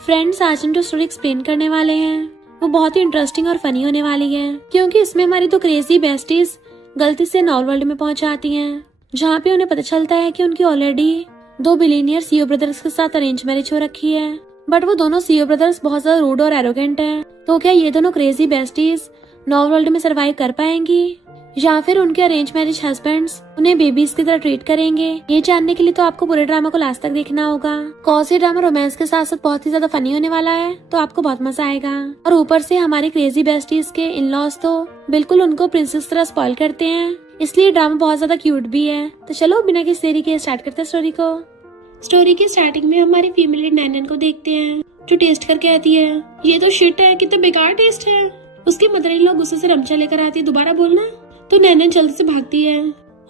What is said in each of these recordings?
Friends, आज हम जो स्टोरी एक्सप्लेन करने वाले हैं वो बहुत ही इंटरेस्टिंग और फनी होने वाली है, क्योंकि इसमें हमारी दो क्रेजी बेस्टीज गलती से नॉल वर्ल्ड में पहुंच जाती हैं, जहाँ पे उन्हें पता चलता है कि उनकी ऑलरेडी दो बिलीनियर सीईओ ब्रदर्स के साथ अरेंज मैरिज हो रखी है। बट वो दोनों सीईओ ब्रदर्स बहुत ज्यादा रूड और एरोगेंट हैं। तो क्या ये दोनों क्रेजी बेस्टीज नॉल वर्ल्ड में सरवाइव कर पाएंगी, या फिर उनके अरेंज मैरिज हस्बैंड्स उन्हें बेबीज की तरह ट्रीट करेंगे? ये जानने के लिए तो आपको पूरे ड्रामा को लास्ट तक देखना होगा। कॉज ये ड्रामा रोमांस के साथ साथ बहुत ही ज्यादा फनी होने वाला है, तो आपको बहुत मजा आएगा। और ऊपर से हमारे क्रेजी बेस्टीज के इन लॉज तो बिल्कुल उनको प्रिंसेस तरह स्पॉइल करते हैं, इसलिए ड्रामा बहुत ज्यादा क्यूट भी है। तो चलो बिना किसी देरी के स्टार्ट करते हैं स्टोरी को। स्टोरी की स्टार्टिंग में हमारी फीमेल लीड नैनन को देखते हैं, जो टेस्ट करके आती है। ये तो शिट है, कितना बेकार टेस्ट है। उसकी मदर इन लॉ गुस्से से रमचा लेकर आती है, दोबारा बोलना। तो नैनन जल्दी से भागती है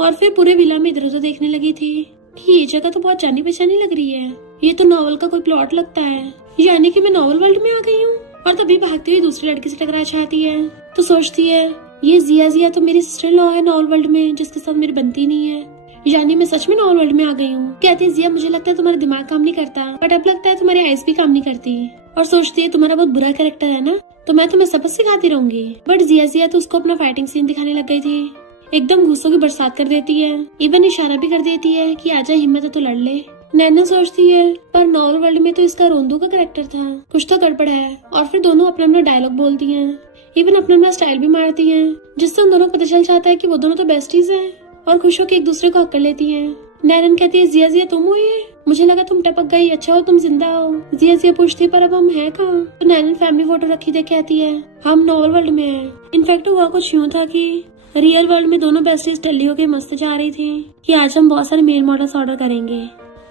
और फिर पूरे विला में इधर उधर देखने लगी थी कि ये जगह तो बहुत जानी पहचानी लग रही है। ये तो नॉवल का कोई प्लॉट लगता है, यानी कि मैं नॉवल वर्ल्ड में आ गई हूँ। और तभी भागती हुई दूसरी लड़की से टकरा जाती है। तो सोचती है ये जिया तो मेरी सिस्टर लॉ है नॉवल वर्ल्ड में, जिसके साथ मेरी बनती नहीं है, यानी मैं सच में नॉवल वर्ल्ड में आ गई हूँ। कहती है जिया मुझे लगता है तुम्हारा दिमाग काम नहीं करता, बट अब लगता है तुम्हारी आइज भी काम नहीं करती। और सोचती है तुम्हारा बहुत बुरा कैरेक्टर है ना, तो मैं तुम्हें सबक सिखाती रहूंगी। बट जिया तो उसको अपना फाइटिंग सीन दिखाने लग गई थी। एकदम गुस्सों की बरसात कर देती है, इवन इशारा भी कर देती है कि आजा हिम्मत है तो लड़ ले। नैना सोचती है पर नॉवल वर्ल्ड में तो इसका रोंदू का कैरेक्टर था, कुछ तो गड़बड़ है। और फिर दोनों अपना अपना डायलॉग बोलती हैं, इवन अपना अपना स्टाइल भी मारती हैं, जिससे उन दोनों को पता चल जाता है कि वो दोनों तो बेस्टीज हैं और खुश होकर एक दूसरे को हक कर लेती हैं। नैनन कहती है जिया तुम हो ये, मुझे लगा तुम टपक गई, अच्छा हो तुम जिंदा हो। जिया पूछती है पर अब हम हैं कहाँ? तो नैनन फैमिली फोटो रखी देख कहती है हम नॉवल वर्ल्ड में हैं। इनफैक्ट हुआ कुछ यूँ था कि रियल वर्ल्ड में दोनों बेस्टीज टल्ली होकर मस्त जा रही थी कि आज हम बहुत सारे मेल मॉडल्स ऑर्डर करेंगे।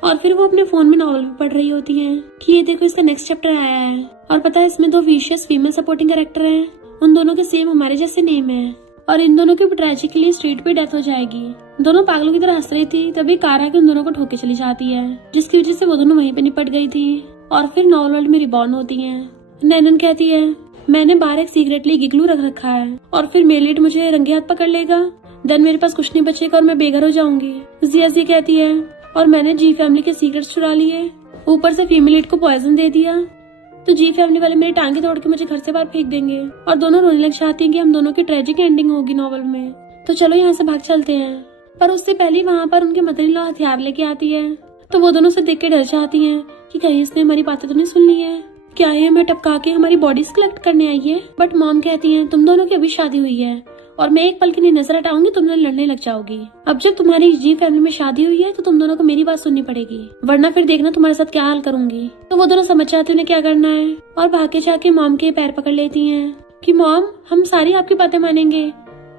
और फिर वो अपने फोन में नॉवल भी पढ़ रही होती हैं कि ये देखो इसका नेक्स्ट चैप्टर आया है। और पता है इसमें दो विशियस फीमेल सपोर्टिंग कैरेक्टर हैं, उन दोनों के सेम हमारे जैसे नेम है, और इन दोनों की ट्रेजिकली स्ट्रीट पे डेथ हो जाएगी। दोनों पागलों की तरह हंस रही थी, तभी कार आके उन दोनों को ठोके चली जाती है, जिसकी वजह से वो दोनों वहीं पे निपट गई थी। और फिर नॉवल वर्ल्ड में रिबॉर्न होती हैं। नैनन कहती है मैंने बाहर एक सीक्रेटली गिगलू रख रखा है, और फिर मेलिड मुझे रंगे हाथ पकड़ लेगा, देन मेरे पास कुछ नहीं बचेगा और मैं बेघर हो जाऊंगी। जिया कहती है और मैंने जी फैमिली के सीक्रेट्स चुरा लिए, ऊपर से फीमेल लीड को पॉइजन दे दिया, तो जी फैमिली वाले मेरी टांगे तोड़ के मुझे घर से बाहर फेंक देंगे। और दोनों रोने लग जाती हैं कि हम दोनों की ट्रेजिक एंडिंग होगी नॉवल में, तो चलो यहाँ से भाग चलते हैं। पर उससे पहले वहाँ पर उनके मदर इन लॉ हथियार लेके आती है, तो वो दोनों से देख के डर जाती हैं कि कहीं इसने हमारी बातें तो नहीं सुन ली है, क्या ये मैं टपका के हमारी बॉडीज कलेक्ट करने आई है। बट मॉम कहती है तुम दोनों की अभी शादी हुई है और मैं एक पल की नहीं नजर हटाऊंगी तुम दोनों लड़ने लग जाओगी। अब जब तुम्हारी जी फैमिली में शादी हुई है तो तुम दोनों को मेरी बात सुननी पड़ेगी, वरना फिर देखना तुम्हारे साथ क्या हाल करूंगी। तो वो दोनों समझ जाती उन्हें क्या करना है और भागे जाके मॉम के पैर पकड़ लेती हैं कि मॉम हम सारी आपकी बातें मानेंगे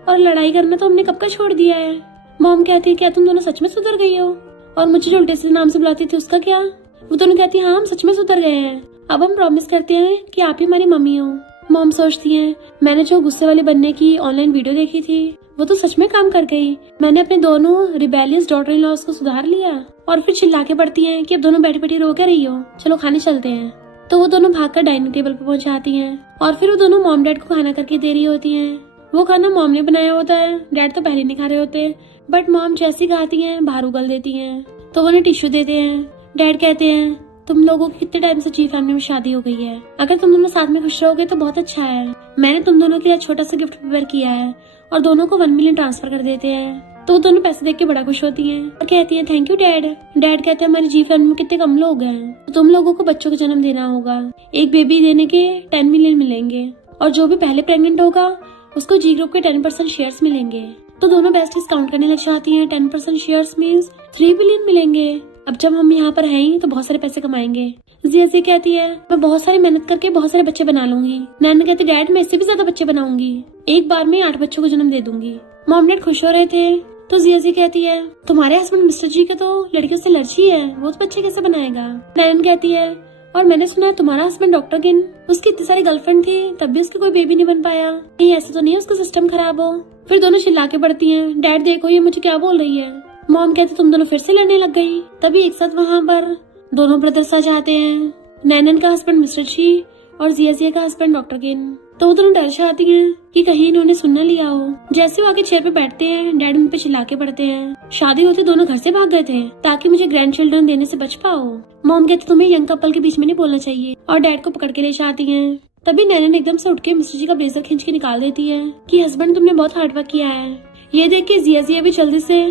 और लड़ाई करना तो हमने कब का छोड़ दिया है। मॉम कहती है क्या तुम दोनों सच में सुधर गई हो, और मुझे जो उल्टे सीधे नाम से बुलाती थी उसका क्या? वो दोनों कहती है हाँ हम सच में सुधर गए हैं, अब हम प्रॉमिस करते हैं कि आप ही हमारी मम्मी हो। मॉम सोचती हैं मैंने जो गुस्से वाले बनने की ऑनलाइन वीडियो देखी थी वो तो सच में काम कर गई, मैंने अपने दोनों रिबेलियस डॉटर इन लॉज को सुधार लिया। और फिर चिल्ला के पड़ती हैं कि अब दोनों बैठी बैठी रो क्या रही हो, चलो खाने चलते हैं। तो वो दोनों भागकर डाइनिंग टेबल पर पहुंच जाती हैं और फिर वो दोनों मॉम डैड को खाना करके दे रही होती हैं। वो खाना मॉम ने बनाया होता है, डैड तो पहले नहीं खा रहे होते, बट मॉम जैसी खाती हैं बाहर उगल देती हैं, तो वो उन्हें टिश्यू देते हैं। डैड कहते हैं तुम लोगों की कितने टाइम से जी फैमिली में शादी हो गई है, अगर तुम दोनों साथ में खुश रहोगे तो बहुत अच्छा है। मैंने तुम दोनों के लिए छोटा सा गिफ्ट प्रिपेयर किया है, और दोनों को 1 मिलियन ट्रांसफर कर देते हैं। तो वो दोनों पैसे देख के बड़ा खुश होती हैं और कहती हैं थैंक यू डैड। डैड कहते हैं हमारी जी फैमिली में कितने कम लोग हैं, तो तुम लोगों को बच्चों को जन्म देना होगा, एक बेबी देने के 10 मिलियन मिलेंगे, और जो भी पहले प्रेग्नेंट होगा उसको जी ग्रुप के 10% शेयर्स मिलेंगे। तो दोनों बेस्टीज काउंट करने लग जाती हैं, 10% शेयर्स मीन्स 3 बिलियन मिलेंगे। अब जब हम यहाँ पर हैं तो बहुत सारे पैसे कमाएंगे। जिया कहती है मैं बहुत सारी मेहनत करके बहुत सारे बच्चे बना लूंगी। नैना कहती डैड मैं इससे भी ज्यादा बच्चे बनाऊंगी, एक बार में 8 बच्चों को जन्म दे दूंगी। मॉम डैड खुश हो रहे थे, तो जिया कहती है तुम्हारे हस्बैंड मिस्टर जी के तो लड़कियों से एलर्जी है, वो तो बच्चे कैसे बनाएगा। नैना कहती है और मैंने सुना है तुम्हारा हस्बैंड डॉक्टर गिन, उसकी इतनी सारी गर्लफ्रेंड थी तब भी उसके कोई बेबी नहीं बन पाया, कहीं ऐसा तो नहीं है उसका सिस्टम खराब हो। फिर दोनों चिल्ला के पड़ती हैं डैड देखो ये मुझे क्या बोल रही है। मॉम कहती तुम दोनों फिर से लड़ने लग गई। तभी एक साथ वहाँ पर दोनों ब्रदर्स आ जाते हैं, नैनन का हस्बैंड मिस्टर जी और जिया का हस्बैंड डॉक्टर गिन। तो वो दोनों डर जाती हैं कि कहीं इन्होंने सुन न लिया हो। जैसे वो आके चेयर पे बैठते हैं, डैड उन पे चिल्ला के पड़ते हैं, शादी होते दोनों घर से भाग गए थे ताकि मुझे ग्रैंड चिल्ड्रन देने से बच पाओ। मॉम कहती तुम्हें यंग कपल के बीच में नहीं बोलना चाहिए और डैड को पकड़ के ले जाती हैं। तभी नैनन एकदम से उठ के मिस्टर जी का ब्लेजर खींच के निकाल देती है कि हस्बैंड तुमने बहुत हार्ड वर्क किया है। ये देख के जिया भी जल्दी से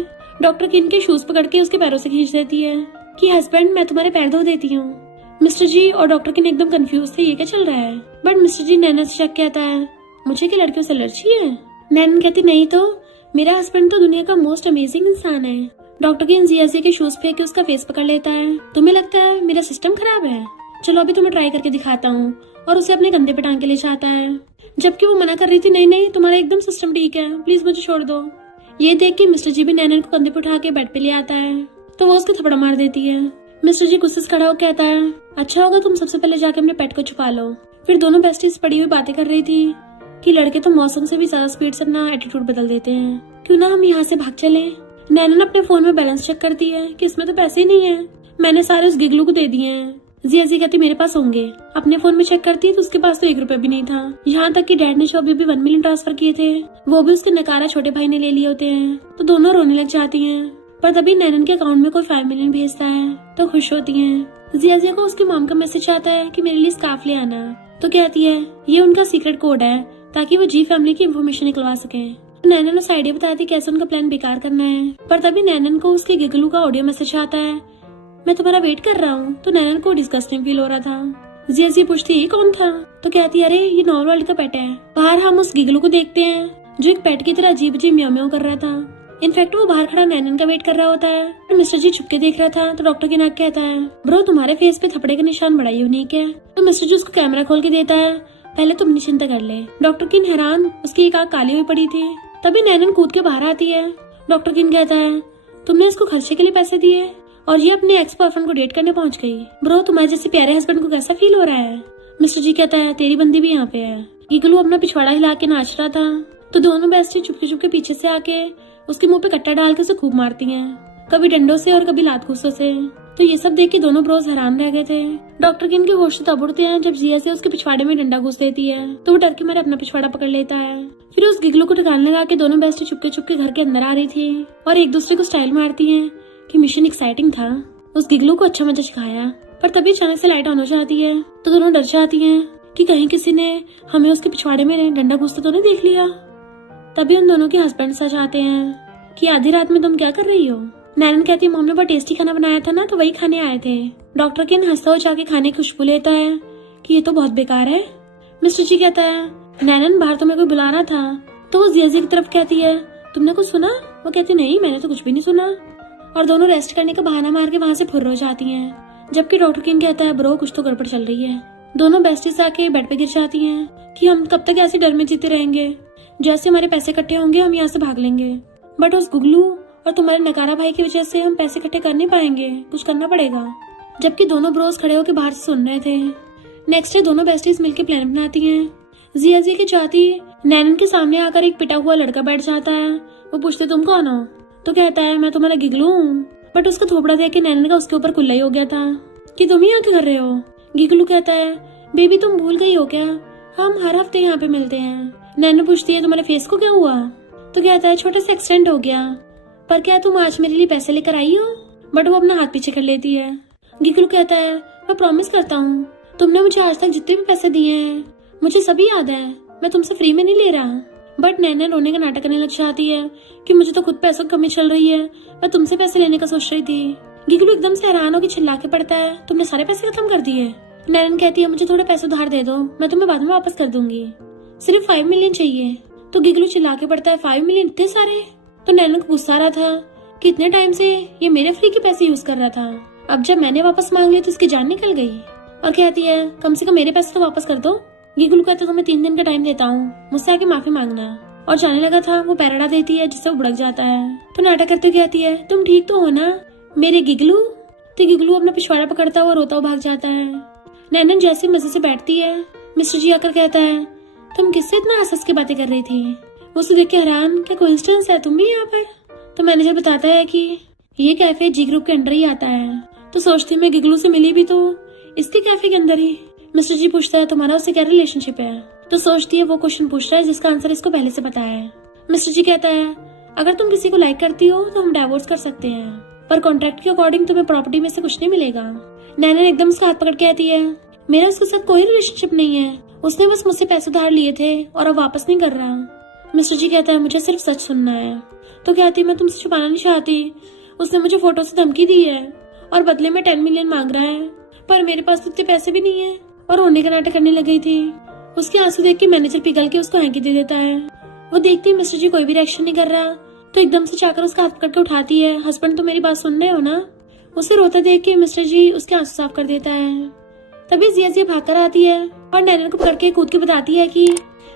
डॉक्टर किन के शूज पकड़ के उसके पैरों से खींच देती है कि हस्बैंड मैं तुम्हारे पैर धो देती हूँ। मिस्टर जी और डॉक्टर किन एकदम कंफ्यूज थे, ये क्या चल रहा है। बट मिस्टर जी नैनन से शक कहता है मुझे क्या लड़कियों से एलर्जी है। नैनन कहती नहीं तो मेरा हस्बैंड तो दुनिया का मोस्ट अमेजिंग इंसान है। डॉक्टर किन जिया के शूज फेंक के उसका फेस पकड़ लेता है। तुम्हें लगता है मेरा सिस्टम खराब है, चलो अभी तुम्हें ट्राई करके दिखाता हूँ, और उसे अपने कंधे पे टांग के ले जाता है। जबकि वो मना कर रही थी, नहीं तुम्हारा एकदम सिस्टम ठीक है, प्लीज मुझे छोड़ दो। ये देख के मिस्टर जी भी नैनन को कंधे पे उठा के बेड पे ले आता है तो वो उसको थप्पड़ मार देती है। मिस्टर जी गुस्से से खड़ा होकर कहता है अच्छा होगा तुम सबसे पहले जाके अपने पेट को छुपा लो। फिर दोनों बेस्टीज पड़ी हुई बातें कर रही थी कि लड़के तो मौसम से भी ज्यादा स्पीड से अपना एटीट्यूड बदल देते हैं, क्यों ना हम यहाँ से भाग चले। नैनन अपने फोन में बैलेंस चेक करती है कि इसमें तो पैसे ही नहीं है, मैंने सारे उस गिगलू को दे दिए हैं। जिया कहती मेरे पास होंगे। अपने फोन में चेक करती है तो उसके पास तो 1 रुपया भी नहीं था। यहाँ तक कि डैड ने जो अभी 1 मिलियन ट्रांसफर किए थे वो भी उसके नकारा छोटे भाई ने ले लिए होते हैं। तो दोनों रोने लग जाती हैं। पर तभी नैनन के अकाउंट में कोई 5 मिलियन भेजता है तो खुश होती हैं। जिया को उसकी मॉम का मैसेज आता है कि मेरे लिए स्कार्फ ले आना। तो कहती है ये उनका सीक्रेट कोड है ताकि वो जी फैमिली की इन्फॉर्मेशन निकलवा सके। नैनन उस आइडिया बताती कैसे उनका प्लान बेकार करना है। पर तभी नैनन को उसके गिगलू का ऑडियो मैसेज आता है मैं तुम्हारा वेट कर रहा हूँ। तो नैनन को डिस्गस्टिंग फील हो रहा था। जिया पूछती ये कौन था। तो कहती अरे ये नॉर्मल वर्ल्ड का पेट है। बाहर हम उस गिगलू को देखते हैं जो एक पेट की तरह अजीब अजीब म्याऊ म्याऊ कर रहा था। इनफैक्ट वो बाहर खड़ा नैनन का वेट कर रहा होता है। मिस्टर जी चुपके देख रहा था तो डॉक्टर की नाक कहता है ब्रो तुम्हारे फेस पे थपड़े के निशान बड़ा यूनिक है। तो मिस्टर जी उसको कैमरा खोल के देता है पहले तुम चिंता कर ले। डॉक्टर किन हैरान, उसकी एक आंख काली हुई पड़ी थी। तभी नैनन कूद के बाहर आती है। डॉक्टर किन कहता है तुमने इसको खर्चे के लिए पैसे दिए और ये अपने एक्स बॉयफ्रेंड को डेट करने पहुंच गई। ब्रो तुम्हारे जैसे प्यारे हस्बैंड को कैसा फील हो रहा है। मिस्टर जी कहता है तेरी बंदी भी यहाँ पे है। गिगलू अपना पिछवाड़ा हिला के नाच रहा था तो दोनों बेस्टी चुपके चुपके पीछे से आके उसके मुंह पे कट्टा डाल के उसे खूब मारती हैं, कभी डंडों से और कभी लात घूसों से। तो ये सब देख के दोनों ब्रोस हैरान रह गए थे। डॉक्टर किन के होश तब उड़ते हैं जब जिया से उसके पिछवाड़े में डंडा घुस देती है तो वो डर के मारे अपना पिछवाड़ा पकड़ लेता है। फिर उस गिगलू को ठिकाने लगा के दोनों बेस्टी चुपके चुपके घर के अंदर आ रही थी और एक दूसरे को स्टाइल मारती है कि मिशन एक्साइटिंग था, उस गिगलू को अच्छा मजा सिखाया। पर तभी अचानक से लाइट ऑन हो जाती है तो दोनों डर जाती हैं कि कहीं किसी ने हमें उसके पिछवाड़े में डंडा घुसते तो नहीं देख लिया। तभी उन दोनों के हस्बैंड सच आते हैं कि आधी रात में तुम क्या कर रही हो। नैनन कहती है मॉम ने बहुत टेस्टी खाना बनाया था ना तो वही खाने आए थे। डॉक्टर किन हंसता हुआ जाके खाने की खुशबू लेता है कि ये तो बहुत बेकार है। मिस्टर जी कहता है नैनन बाहर तुम्हें कोई बुला रहा था। तो वो जिया की तरफ कहती है तुमने कुछ सुना। वो कहती नहीं मैंने तो कुछ भी नहीं सुना। और दोनों रेस्ट करने का बहाना मार के वहाँ से फुर्र हो जाती हैं। जबकि डॉक्टर किन कहता है ब्रो कुछ तो गड़बड़ चल रही है। दोनों बेस्टीज आके बेड पे गिर जाती हैं कि हम कब तक ऐसे डर में जीते रहेंगे, जैसे हमारे पैसे इकट्ठे होंगे हम यहाँ से भाग लेंगे। बट उस गुगलू और तुम्हारे नकारा भाई की वजह से हम पैसे इकट्ठे कर नहीं पाएंगे, कुछ करना पड़ेगा। जबकि दोनों ब्रोस खड़े होकर बाहर से सुन रहे थे। नेक्स्ट डे दोनों बेस्टीज मिलकर प्लान बनाती हैं। जिया की चाहती नैनन के सामने आकर एक पिटा हुआ लड़का बैठ जाता है। वो पूछते तुम कौन हो। तो कहता है मैं तुम्हारा गिगलू हूँ। बट उसका थोपड़ा देख के नैनन का उसके ऊपर कुल्ला ही हो गया था कि तुम ही यहाँ क्या कर रहे हो। गिगलू कहता है बेबी तुम भूल गई हो क्या, हम हर हफ्ते यहाँ पे मिलते हैं। नैनन पूछती है तुम्हारे फेस को क्या हुआ। तो कहता है छोटा सा एक्सीडेंट हो गया, पर क्या तुम आज मेरे लिए पैसे लेकर आई हो। बट वो अपना हाथ पीछे कर लेती है। गिगलू कहता है मैं प्रॉमिस करता हूँ तुमने मुझे आज तक जितने भी पैसे दिए हैं मुझे सभी याद है, मैं तुमसे फ्री में नहीं ले रहा। बट नैनन रोने का नाटक करने लग जाती है कि मुझे तो खुद पैसों की कमी चल रही है, मैं तुमसे पैसे लेने का सोच रही थी। गिगलू एकदम से हैरान होकर चिल्ला के पड़ता है तुमने सारे पैसे खत्म कर दिए। नैनन कहती है मुझे थोड़े पैसे उधार दे दो, मैं तुम्हें बाद में वापस कर दूंगी, सिर्फ 5 मिलियन चाहिए। तो गिगलू चिल्ला के पड़ता है 5 मिलियन इतने सारे। तो नैनन को गुस्सा आ रहा था कि इतने टाइम से ये मेरे फ्री के पैसे यूज कर रहा था, अब जब मैंने वापस मांग लिए तो इसकी जान निकल गई। और कहती है कम से कम मेरे पैसे तो वापस कर दो। गिगलू कहता है तुम्हें 3 दिन का टाइम देता हूँ, मुझसे आके माफी मांगना। और जाने लगा था वो पैराडा देती है जिससे वो भड़क जाता है। तो नाटक करते हुए कहती है तुम ठीक तो हो ना मेरे गिगलू। तो गिगलू अपना पिछवाड़ा पकड़ता हुआ रोता हुआ भाग जाता है। नैनन जैसे मजे से बैठती है मिस्टर जी आकर कहता है तुम किससे इतना हंस के बातें कर रही थी। वो उसे देख के हैरान क्या कोइंसिडेंस है तुम भी यहाँ पर। तो मैनेजर बताता है कि ये कैफे जी ग्रुप के अंडर ही आता है। तो सोचती मैं गिगलू से मिली भी तो इसके कैफे के अंदर ही। मिस्टर जी पूछता है तुम्हारा उससे क्या रिलेशनशिप है, तो सोचती है वो क्वेश्चन पूछ रहा है जिसका आंसर इसको पहले से पता है। मिस्टर जी कहता है अगर तुम किसी को लाइक करती हो तो हम डाइवोर्स कर सकते हैं, पर कॉन्ट्रैक्ट के अकॉर्डिंग तुम्हें प्रॉपर्टी में से कुछ नहीं मिलेगा। नैनन एकदम उसका हाथ पकड़ के कहती है मेरा उसके साथ कोई रिलेशनशिप नहीं है, उसने बस मुझसे पैसे उधार लिए थे और अब वापस नहीं कर रहा। मिस्टर जी कहता है मुझे सिर्फ सच सुनना है। तो कहती मैं तुमसे छुपाना नहीं चाहती, उसने मुझे फोटो से धमकी दी है और बदले में 10 मिलियन मांग रहा है, पर मेरे पास तो इतने पैसे भी नहीं है। और रोने का नाटक करने लग गई थी। उसके आंसू देख के मैनेजर पिघल के उसको हैंकी दे देता है। वो देखती है मिस्टर जी कोई भी रिएक्शन नहीं कर रहा, तो एकदम से जाकर उसका हाथ पकड़ के उठाती है, हस्बैंड तो मेरी बात सुन रहे हो ना। उसे रोता देख के मिस्टर जी उसके आंसू साफ कर देता है। तभी जिया भाग कर आती है और नैनन को पकड़ के कूद के बताती है कि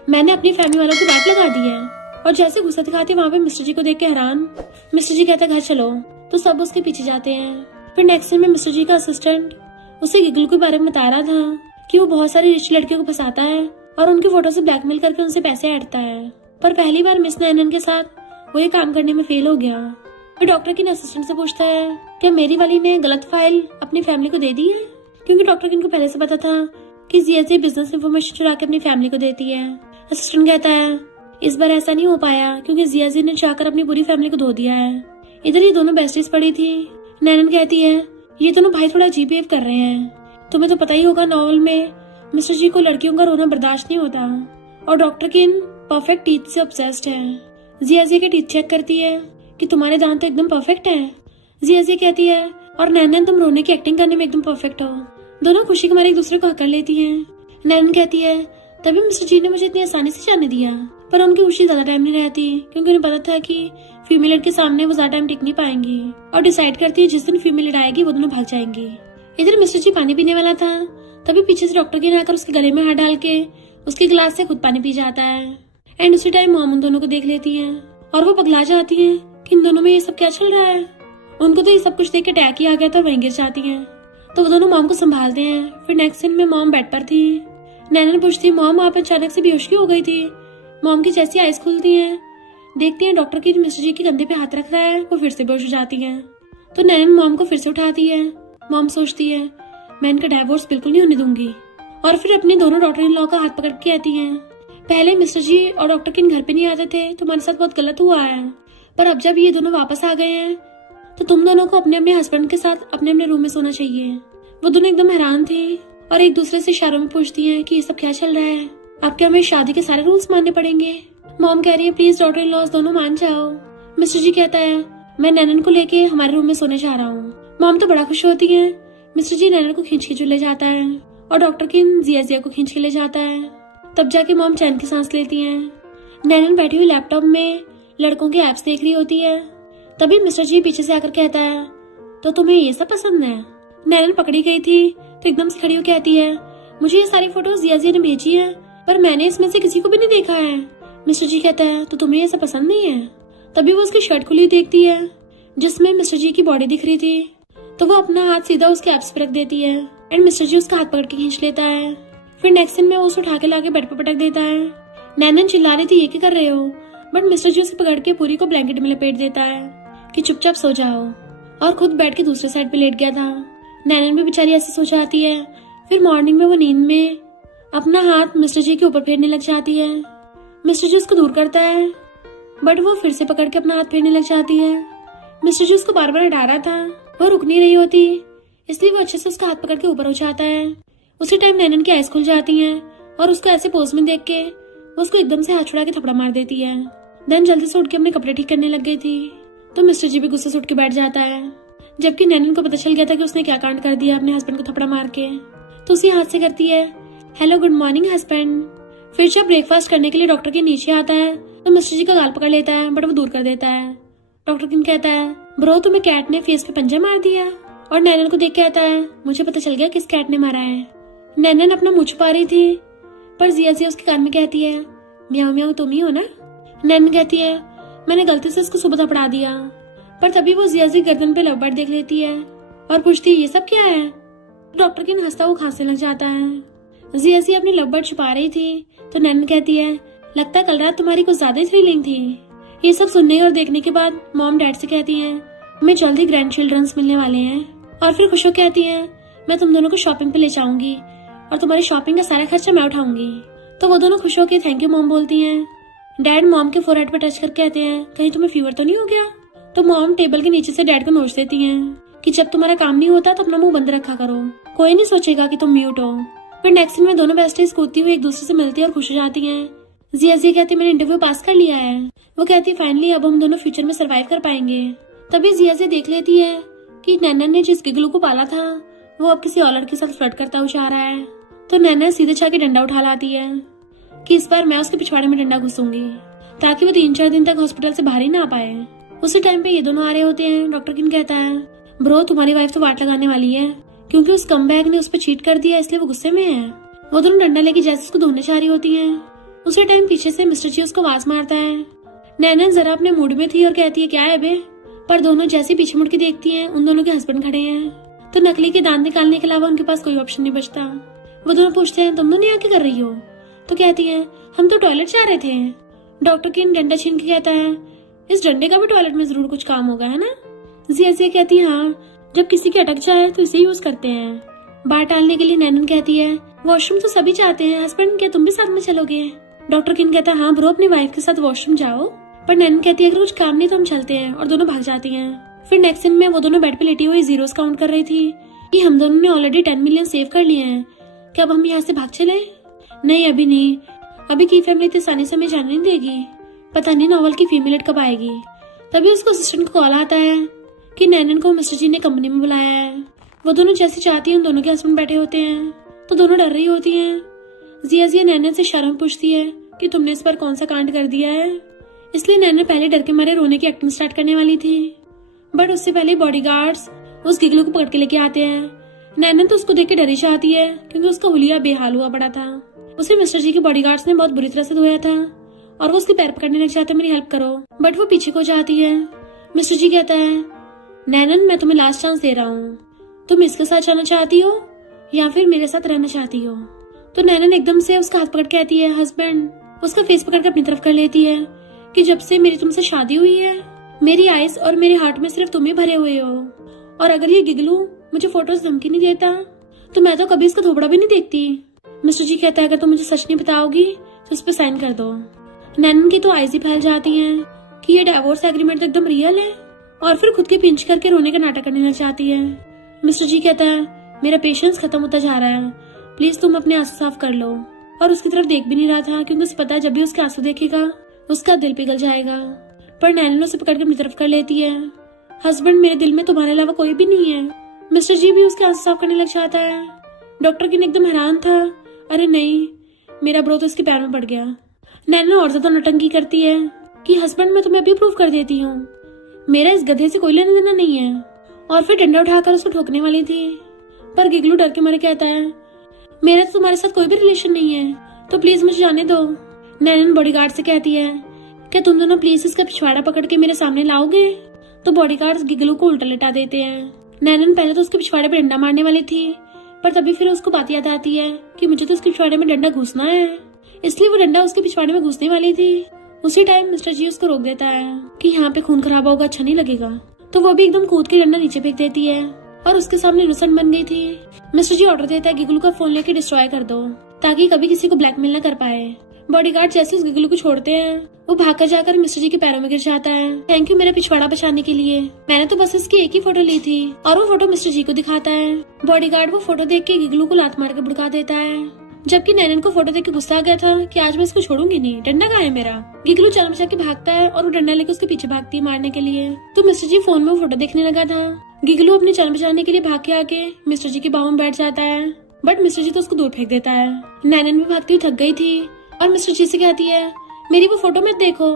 मैंने अपनी फैमिली वालों की बात लगा दी है। और जैसे गुस्सा दिखाती है वहाँ पे मिस्टर जी को देख के हैरान। मिस्टर जी कहता है घर चलो, तो सब उसके पीछे जाते हैं। फिर नेक्स्ट सीन में मिस्टर जी का असिस्टेंट उसे गिगल के बारे में बता रहा था कि वो बहुत सारी रिच लड़कियों को फंसाता है और उनकी फोटो से ब्लैकमेल करके उनसे पैसे ऐंठता है, पर पहली बार मिस नैनन के साथ वो ये काम करने में फेल हो गया। फिर डॉक्टर किन असिस्टेंट से पूछता है क्या मेरी वाली ने गलत फाइल अपनी फैमिली को दे दी है, क्योंकि डॉक्टर किन को पहले से पता था कि जिया बिजनेस इन्फॉर्मेशन चुरा के अपनी फैमिली को देती है। असिस्टेंट कहता है इस बार ऐसा नहीं हो पाया क्योंकि जिया ने चाहकर अपनी पूरी फैमिली को धो दिया है। इधर ये दोनों बेस्टीज पड़ी थी। नैनन कहती है ये दोनों भाई थोड़ा अजीब बिहेव कर रहे हैं, तुम्हें तो पता ही होगा नॉवल में मिस्टर जी को लड़कियों का रोना बर्दाश्त नहीं होता और डॉक्टर किन परफेक्ट टीथ से ऑब्सेस्ड है। जिया के टीथ चेक करती है कि तुम्हारे दांत तो एकदम परफेक्ट है। जिया कहती है और नैनन तुम रोने की एक्टिंग करने में एकदम परफेक्ट हो। दोनों खुशी के मारे एक दूसरे को हकड़ लेती हैं। नैनन कहती है तभी मिस्टर जी ने मुझे इतनी आसानी से जाने दिया, पर उनकी खुशी ज्यादा टाइम नहीं रहती क्योंकि उन्हें पता था कि फीमेल के सामने वो ज्यादा टाइम टिक नहीं पाएंगी और डिसाइड करती है जिस दिन फीमेल आएगी वो दोनों भाग जाएंगी। इधर मिस्टर जी पानी पीने वाला था, तभी पीछे से डॉक्टर के आकर उसके गले में हाथ डाल के उसके गिलास से खुद पानी पी जाता है। एंड उसी टाइम मॉम उन दोनों को देख लेती है और वो पगला जाती है कि इन दोनों में ये सब क्या चल रहा है। उनको तो ये सब कुछ देख के अटैक ही आ गया था, वहीं गिर जाती है। तो वो दोनों मॉम को संभालते हैं। फिर नेक्स्ट सीन में मॉम बेड पर थी। नैनन पूछती मॉम आप अचानक से बेहोश क्यों हो गई थी। मॉम की जैसी आइज खुलती हैं, देखती हैं डॉक्टर की मिस्टर जी के कंधे पे हाथ रख रहा है, वो फिर से बेहोश हो जाती है। तो नैनन मॉम को फिर से उठाती है। मॉम सोचती है मैं इनका डाइवोर्स बिल्कुल नहीं होने दूंगी, और फिर अपने दोनों डॉटर इन लॉ का हाथ पकड़ के कहती है पहले मिस्टर जी और डॉक्टर किन घर पे नहीं आते थे, तुम्हारे साथ बहुत गलत हुआ है, पर अब जब ये दोनों वापस आ गए हैं तो तुम दोनों को अपने अपने हस्बैंड के साथ अपने अपने रूम में सोना चाहिए। वो दोनों एकदम हैरान थे और एक दूसरे से इशारों में पूछती हैं कि ये सब क्या चल रहा है, अब क्या हमें शादी के सारे रूल्स मानने पड़ेंगे। मॉम कह रही है प्लीज डॉटर इन लॉज दोनों मान जाओ। मिस्टर जी कहता है मैं नैनन को लेके हमारे रूम में सोने जा रहा हूँ। मॉम तो बड़ा खुश होती है। मिस्टर जी नैनन को खींच के ले जाता है और डॉक्टर किन जिया को खींच के ले जाता है। तब जाके मॉम चैन की सांस लेती है। नैनन बैठी हुई लैपटॉप में लड़कों के एप्स देख रही होती है। तभी मिस्टर जी पीछे से आकर कहता है तो तुम्हें ये सब पसंद है। नैनन पकड़ी गई थी तो एकदम से खड़ी होकर कहती है मुझे ये सारी फोटोज जिया ने भेजी है, पर मैंने इसमें से किसी को भी नहीं देखा है। मिस्टर जी कहता है तो तुम्हें ये सब पसंद नहीं है। तभी वो उसकी शर्ट खुली देखती है जिसमें मिस्टर जी की बॉडी दिख रही थी, तो वो अपना हाथ सीधा उसके एप्स पे रख देती है एंड मिस्टर जी उसका हाथ पकड़ के खींच लेता है। फिर नेक्स्ट सीन में वो उसे उठा के लाके बेड पे पटक देता है। नैनन चिल्ला रही थी ये क्या कर रहे हो, बट मिस्टर जी उसे पकड़ के पूरी को ब्लैंकेट में लपेट देता है कि चुपचाप सो जाओ, और खुद बेड के दूसरे साइड पे लेट गया था। नैनन भी बेचारी ऐसे सो जाती है। फिर मॉर्निंग में वो नींद में अपना हाथ मिस्टर जी के ऊपर फेरने लग जाती है। मिस्टर जी उसको दूर करता है बट वो फिर से पकड़ के अपना हाथ फेरने लग जाती है। मिस्टर जी उसको बार बार हटा रहा था, वो रुक नहीं रही होती, इसलिए वो अच्छे से उसका हाथ पकड़ के ऊपर हो जाता है। उसी टाइम नैनन की आइज खुल जाती हैं और उसको ऐसे पोज में देख के वो उसको एकदम से हाथ छुड़ा के थपड़ा मार देती है। देन जल्दी से उठ के अपने कपड़े ठीक करने लग गई थी, तो मिस्टर जी भी गुस्से से उठ के बैठ जाता है। जबकि नैनन को पता चल गया था कि उसने क्या कांड कर दिया अपने हस्बैंड को थपड़ा मार के, तो उसी हाथ से करती है हेलो गुड मॉर्निंग हस्बैंड। फिर जब ब्रेकफास्ट करने के लिए डॉक्टर के नीचे आता है तो मिस्टर जी का गाल पकड़ लेता है बट वो दूर कर देता है। डॉक्टर किन कहता है ब्रो तुम्हें कैट ने फेस पे पंजा मार दिया, और नैनन को देख के कहता है मुझे पता चल गया किस कैट ने मारा है। नैनन अपना मुंह छुपा रही थी पर जिया उसके कान में कहती है म्याऊ म्याऊ तुम ही हो ना। नैनन कहती है मैंने गलती से उसको सुबह थपड़ा दिया, पर तभी वो जिया गर्दन पे लव बर्ड देख लेती है और पूछती है ये सब क्या है। डॉक्टर किन हंसता वो खांसने लग जाता है। जिया अपनी लव बर्ड छुपा रही थी तो नैनन कहती है लगता है कल रात तुम्हारी कुछ ज्यादा ही थ्रिलिंग थी। ये सब सुनने और देखने के बाद मॉम डैड से कहती है हमें जल्दी ग्रैंड चिल्ड्रंस मिलने वाले हैं, और फिर खुश होकर कहती है मैं तुम दोनों को शॉपिंग पे ले जाऊंगी और तुम्हारी शॉपिंग का सारा खर्चा मैं उठाऊंगी। तो वो दोनों खुश होकर थैंक यू मॉम बोलती हैं। डैड मॉम के फोरहेड पे टच करके कहते हैं कहीं तुम्हें फीवर तो नहीं हो गया। तो मॉम टेबल के नीचे से डैड को नोच देती हैं कि जब तुम्हारा काम नहीं होता तो अपना मुंह बंद रखा करो, कोई नहीं सोचेगा कि तुम म्यूट हो। फिर नेक्स्ट सीन में दोनों बेस्टीज कूदती हुई एक दूसरे से मिलती है और खुश हो जाती हैं। जिया कहती है मैंने इंटरव्यू पास कर लिया है। वो कहती है फाइनली अब हम दोनों फ्यूचर में सर्वाइव कर पाएंगे। तभी जिया देख लेती है कि नैना ने जिस गिगलू को पाला था वो अब किसी और लड़के के साथ फ्लर्ट करता हुआ जा रहा है। तो नैना सीधे छा के डंडा उठा लाती है कि इस बार मैं उसके पिछवाड़े में डंडा घुसूंगी ताकि वो 3-4 दिन तक हॉस्पिटल से बाहर ही ना आ पाए। उसी टाइम पे ये दोनों आ रहे होते हैं। डॉक्टर किन कहता है ब्रो तुम्हारी वाइफ तो वाट लगाने वाली है क्योंकि उस कमबैक ने उस पर चीट कर दिया इसलिए वो गुस्से में है। वो दोनों डंडा लेके जैसे उसको धोने जा रही होती हैं। उसी टाइम पीछे से मिस्टर जी उसको आवाज मारता है। नैना जरा अपने मूड में थी और कहती है क्या है बे, पर दोनों जैसे पीछे मुड़ के देखती हैं उन दोनों के हस्बैंड खड़े हैं। तो नकली के दांत निकालने के अलावा उनके पास कोई ऑप्शन नहीं बचता। वो दोनों पूछते हैं तुम दोनों यहाँ क्या कर रही हो। तो कहती है हम तो टॉयलेट जा रहे थे। डॉक्टर किन डंडा छीन के कहता है इस डंडे का भी टॉयलेट में जरूर कुछ काम होगा है ना। जिया कहती है हाँ, जब किसी की अटक जाए तो इसे यूज करते हैं। बात टालने के लिए नैनन कहती है वॉशरूम तो सभी चाहते हैं, हस्बैंड क्या तुम भी साथ में चलोगे। डॉक्टर किन कहता है हाँ ब्रो अपनी वाइफ के साथ वॉशरूम जाओ। पर नैनन कहती है अगर कुछ काम नहीं तो हम चलते हैं और दोनों भाग जाती हैं। फिर नेक्स्ट सीन में वो दोनों बेड पे लेटी हुई जीरोस काउंट कर रही थी कि हम दोनों ने ऑलरेडी 10 मिलियन सेव कर लिए हैं, क्या अब हम यहाँ से भाग चले। नहीं अभी नहीं, अभी की फैमिली इतनी आसानी से हमें जाने नहीं देगी, पता नहीं नॉवल की फीमेल कब आएगी। तभी उसको असिस्टेंट को कॉल आता है कि नैनन को मिस्टर जी ने कंपनी में बुलाया है। वो दोनों जैसे चाहती हैं उन दोनों के हस्बैंड बैठे होते हैं। तो दोनों डर रही होती हैं। जिया नैनन से शर्म पूछती है कि तुमने इस पर कौन सा कांड कर दिया है। इसलिए नैनन पहले डर के मारे रोने की एक्टिंग स्टार्ट करने वाली थी, बट उससे पहले बॉडीगार्ड्स उस गिगलू को पकड़ के लेके आते हैं। नैनन तो उसको देख के डरी जाती है क्योंकि उसका हुलिया बेहाल हुआ पड़ा था। उसे मिस्टर जी के बॉडीगार्ड्स ने बहुत बुरी तरह से धोया था और वो उसके पैर पकड़ने लग जाते हैं मेरी हेल्प करो, बट वो पीछे को जाती है। मिस्टर जी कहता है नैनन मैं तुम्हें लास्ट चांस दे रहा हूँ, तुम इसके साथ जाना चाहती हो या फिर मेरे साथ रहना चाहती हो। तो नैनन एकदम से उसका हाथ पकड़ के कहती है हस्बैंड, उसका फेस पकड़ के अपनी तरफ कर लेती है कि जब से मेरी तुमसे शादी हुई है मेरी आइस और मेरे हार्ट में सिर्फ तुम ही भरे हुए हो, और अगर ये गिगलू मुझे फोटोज धमकी नहीं देता तो मैं तो कभी इसका थोबड़ा भी नहीं देखती। मिस्टर जी कहता है अगर तुम मुझे सच नहीं बताओगी तो इस पे साइन कर दो। नैनन की तो आइज ही फैल जाती हैं कि ये डिवोर्स एग्रीमेंट तो एकदम रियल है, और फिर खुद के पिंच करके रोने का नाटक करने लग जाती है। मिस्टर जी कहता है मेरा पेशेंस खत्म होता जा रहा है, प्लीज तुम अपने आंसू साफ कर लो। और उसकी तरफ देख भी नहीं रहा था क्योंकि उसे पता है जब भी उसके आंसू देखेगा उसका दिल पिघल जाएगा। पर नैनन उसे पकड़ के अपनी तरफ कर लेती है। हस्बैंड मेरे दिल में तुम्हारे अलावा कोई भी नहीं है। मिस्टर जी भी उसके आंसू साफ करने लग जाता है। डॉक्टर किन एकदम हैरान था, अरे नहीं मेरा ब्रो तो इसके पैर में पड़ गया। नैनन और ज्यादा नौटंकी करती है कि हस्बैंड मैं तुम्हें अभी प्रूव कर देती हूँ, मेरा इस गधे से कोई लेना देना नहीं है। और फिर डंडा उठाकर उसको ठोकने वाली थी, पर गिगलू डर के मारे कहता है मेरा तो तुम्हारे साथ कोई भी रिलेशन नहीं है, तो प्लीज मुझे जाने दो। नैनन बॉडीगार्ड से कहती है क्या तुम दोनों प्लीज इसका पिछवाड़ा पकड़ के मेरे सामने लाओगे। तो बॉडीगार्ड्स गिगलू को उल्टा लेटा देते हैं। नैनन पहले तो उसके पिछवाड़े पे डंडा मारने वाली थी, पर तभी फिर उसको बात याद आती है कि मुझे तो उसके पिछवाड़े में डंडा घुसना है, इसलिए वो डंडा उसके पिछवाड़े में घुसने वाली थी। उसी टाइम मिस्टर जी उसको रोक देता है कि यहाँ पे खून खराब होगा, अच्छा नहीं लगेगा। तो वो भी एकदम कूद के डंडा नीचे फेंक देती है और उसके सामने इनोसेंट बन गई थी। मिस्टर जी ऑर्डर देता है गिगलू का फोन लेके डिस्ट्रॉय कर दो ताकि कभी किसी को ब्लैकमेल न कर पाए। बॉडीगार्ड जैसे उस गिगलू को छोड़ते हैं वो भागकर जाकर मिस्टर जी के पैरों में गिर जाता है। थैंक यू मेरा पिछवाड़ा बचाने के लिए, मैंने तो बस इसकी एक ही फोटो ली थी। और वो फोटो मिस्टर जी को दिखाता है। बॉडीगार्ड वो फोटो देख के गिगलू को लात मार के भड़का देता है, जबकि नैनन को फोटो देख के गुस्सा आ गया था कि आज मैं इसको छोड़ूंगी नहीं, डंडा कहाँ है मेरा। गिगलू चल मचा के भागता है और वो डंडा लेकर उसके पीछे भागती है मारने के लिए। तो मिस्टर जी फोन में वो फोटो देखने लगा था। गिगलू अपने जान बचाने के लिए भाग के आके मिस्टर जी की बाहों में बैठ जाता है, बट मिस्टर जी तो उसको दूर फेंक देता है। नैनन भी भागती हुई थक गई थी और मिस्टर जी से कहती है मेरी वो फोटो मत देखो।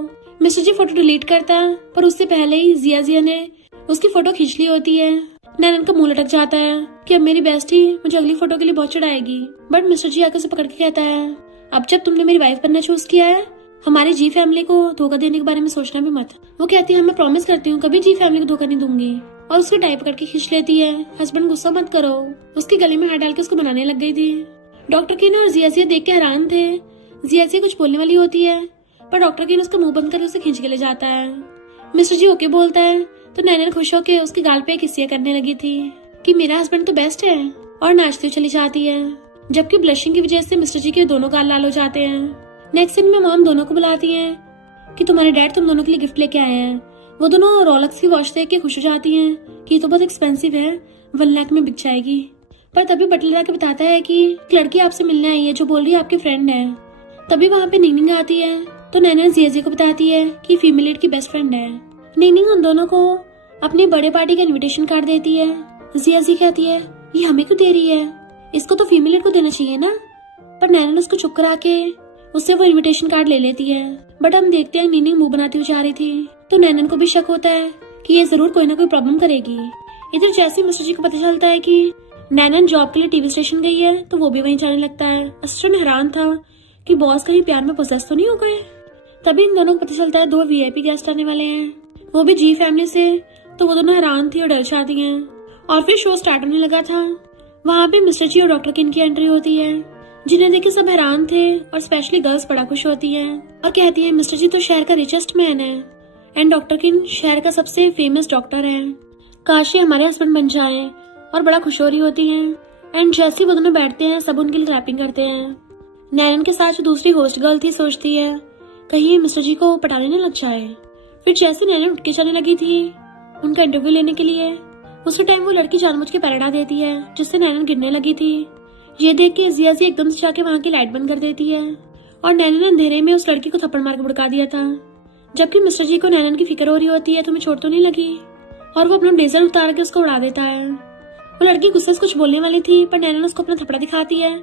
मिस्टर जी फोटो डिलीट करता, पर उससे पहले ही जिया ने उसकी फोटो खींच ली होती है। नैनन का मुंह लटक जाता है कि अब मेरी बेस्टी मुझे अगली फोटो के लिए बहुत चढ़ाएगी, बट मिस्टर जी आकर उसे पकड़ के कहता है अब जब तुमने मेरी वाइफ बनना चूज किया है हमारी जी फैमिली को धोखा देने के बारे में सोचना भी मत। वो कहती है मैं प्रॉमिस करती हूँ कभी जी फैमिली को धोखा नहीं दूंगी, और उसकी टाई पकड़ के खींच लेती है। हस्बैंड गुस्सा मत करो, उसके गले में हाथ डाल के उसको बनाने लग गई थी। डॉक्टर की और जिया देख के हैरान थे। जिया कुछ बोलने वाली होती है, पर डॉक्टर की उसका मुंह बंद कर उसे खींच के ले जाता है। मिस्टर जी ओके बोलता है तो नैनन खुश होकर उसके गाल पे किस्सियां करने लगी थी कि मेरा हस्बैंड तो बेस्ट है, और नाचती चली जाती है। जबकि ब्लशिंग की वजह से मिस्टर जी के दोनों गाल लाल हो जाते हैं। नेक्स्ट सीन में मॉम दोनों को बुलाती है कि तुम्हारे डैड तुम दोनों के लिए गिफ्ट लेके आए हैं। वो दोनों रोलेक्स की वॉच देख के खुश हो जाती हैं कि ये तो बहुत एक्सपेंसिव है, 1 लाख में बिक जाएगी। पर तभी बटलर आके बताता है कि एक लड़की आपसे मिलने आई है जो बोल रही है आपकी फ्रेंड है। तभी वहाँ पे निंगनिंग आती है तो नैना जिया को बताती है कि फीमेल लीड की बेस्ट फ्रेंड है। निंगनिंग उन दोनों को अपनी बर्थडे पार्टी का इनविटेशन कार्ड देती है। जिया कहती है ये हमें क्यों दे रही है, इसको तो फीमेल लीड को देना चाहिए ना। पर नैना उसको चुप करा के उससे वो इनविटेशन कार्ड ले लेती है। बट हम देखते हैं निंगनिंग मुंह बनाती हुई जा रही थी तो नैनन को भी शक होता है कि ये जरूर कोई ना कोई प्रॉब्लम करेगी। इधर जैसे मिस्टर जी को पता चलता है कि नैनन जॉब के लिए टीवी स्टेशन गई है तो वो भी वहीं जाने लगता है। असिस्टेंट हैरान था कि बॉस कहीं प्यार में पोसेस तो नहीं हो गए। तभी इन दोनों को पता चलता है 2 VIP गेस्ट आने वाले हैं, वो भी जी फैमिली से। तो वो दोनों हैरान थी और डर जाती हैं। और फिर शो स्टार्ट होने लगा था। वहाँ पे मिस्टर जी और डॉक्टर किन की एंट्री होती है, जिन्हें देख के सब हैरान थे और स्पेशली गर्ल्स बड़ा खुश होती है और कहती है मिस्टर जी तो शहर का रिचेस्ट मैन है एंड डॉक्टर किन शहर का सबसे फेमस डॉक्टर है, काश ये हमारे हस्बैंड बन जाए। और बड़ा खुश हो रही होती हैं। एंड जैसे वो दोनों बैठते हैं सब उनके लिए रैपिंग करते हैं। नैनन के साथ जो दूसरी होस्ट गर्ल थी सोचती है कहीं ये मिस्टर जी को पटाने न लग जाए। फिर जैसे नैनन उठ के जाने लगी थी उनका इंटरव्यू लेने के लिए, उसी टाइम वो लड़की जानबूझ के पैर हटा देती है जिससे नैनन गिरने लगी थी। ये देख के जिया एकदम से जाके वहाँ की लाइट बंद कर देती है और नैनन ने अंधेरे में उस लड़की को थप्पड़ मार के भड़का दिया था। जबकि मिस्टर जी को नैनन की फिक्र हो रही होती है तुम्हें चोट तो नहीं लगी, और वो अपना ब्लेजर उतार के उसको उड़ा देता है। वो लड़की गुस्से से कुछ बोलने वाली थी पर नैनन उसको अपना थप्पड़ा दिखाती है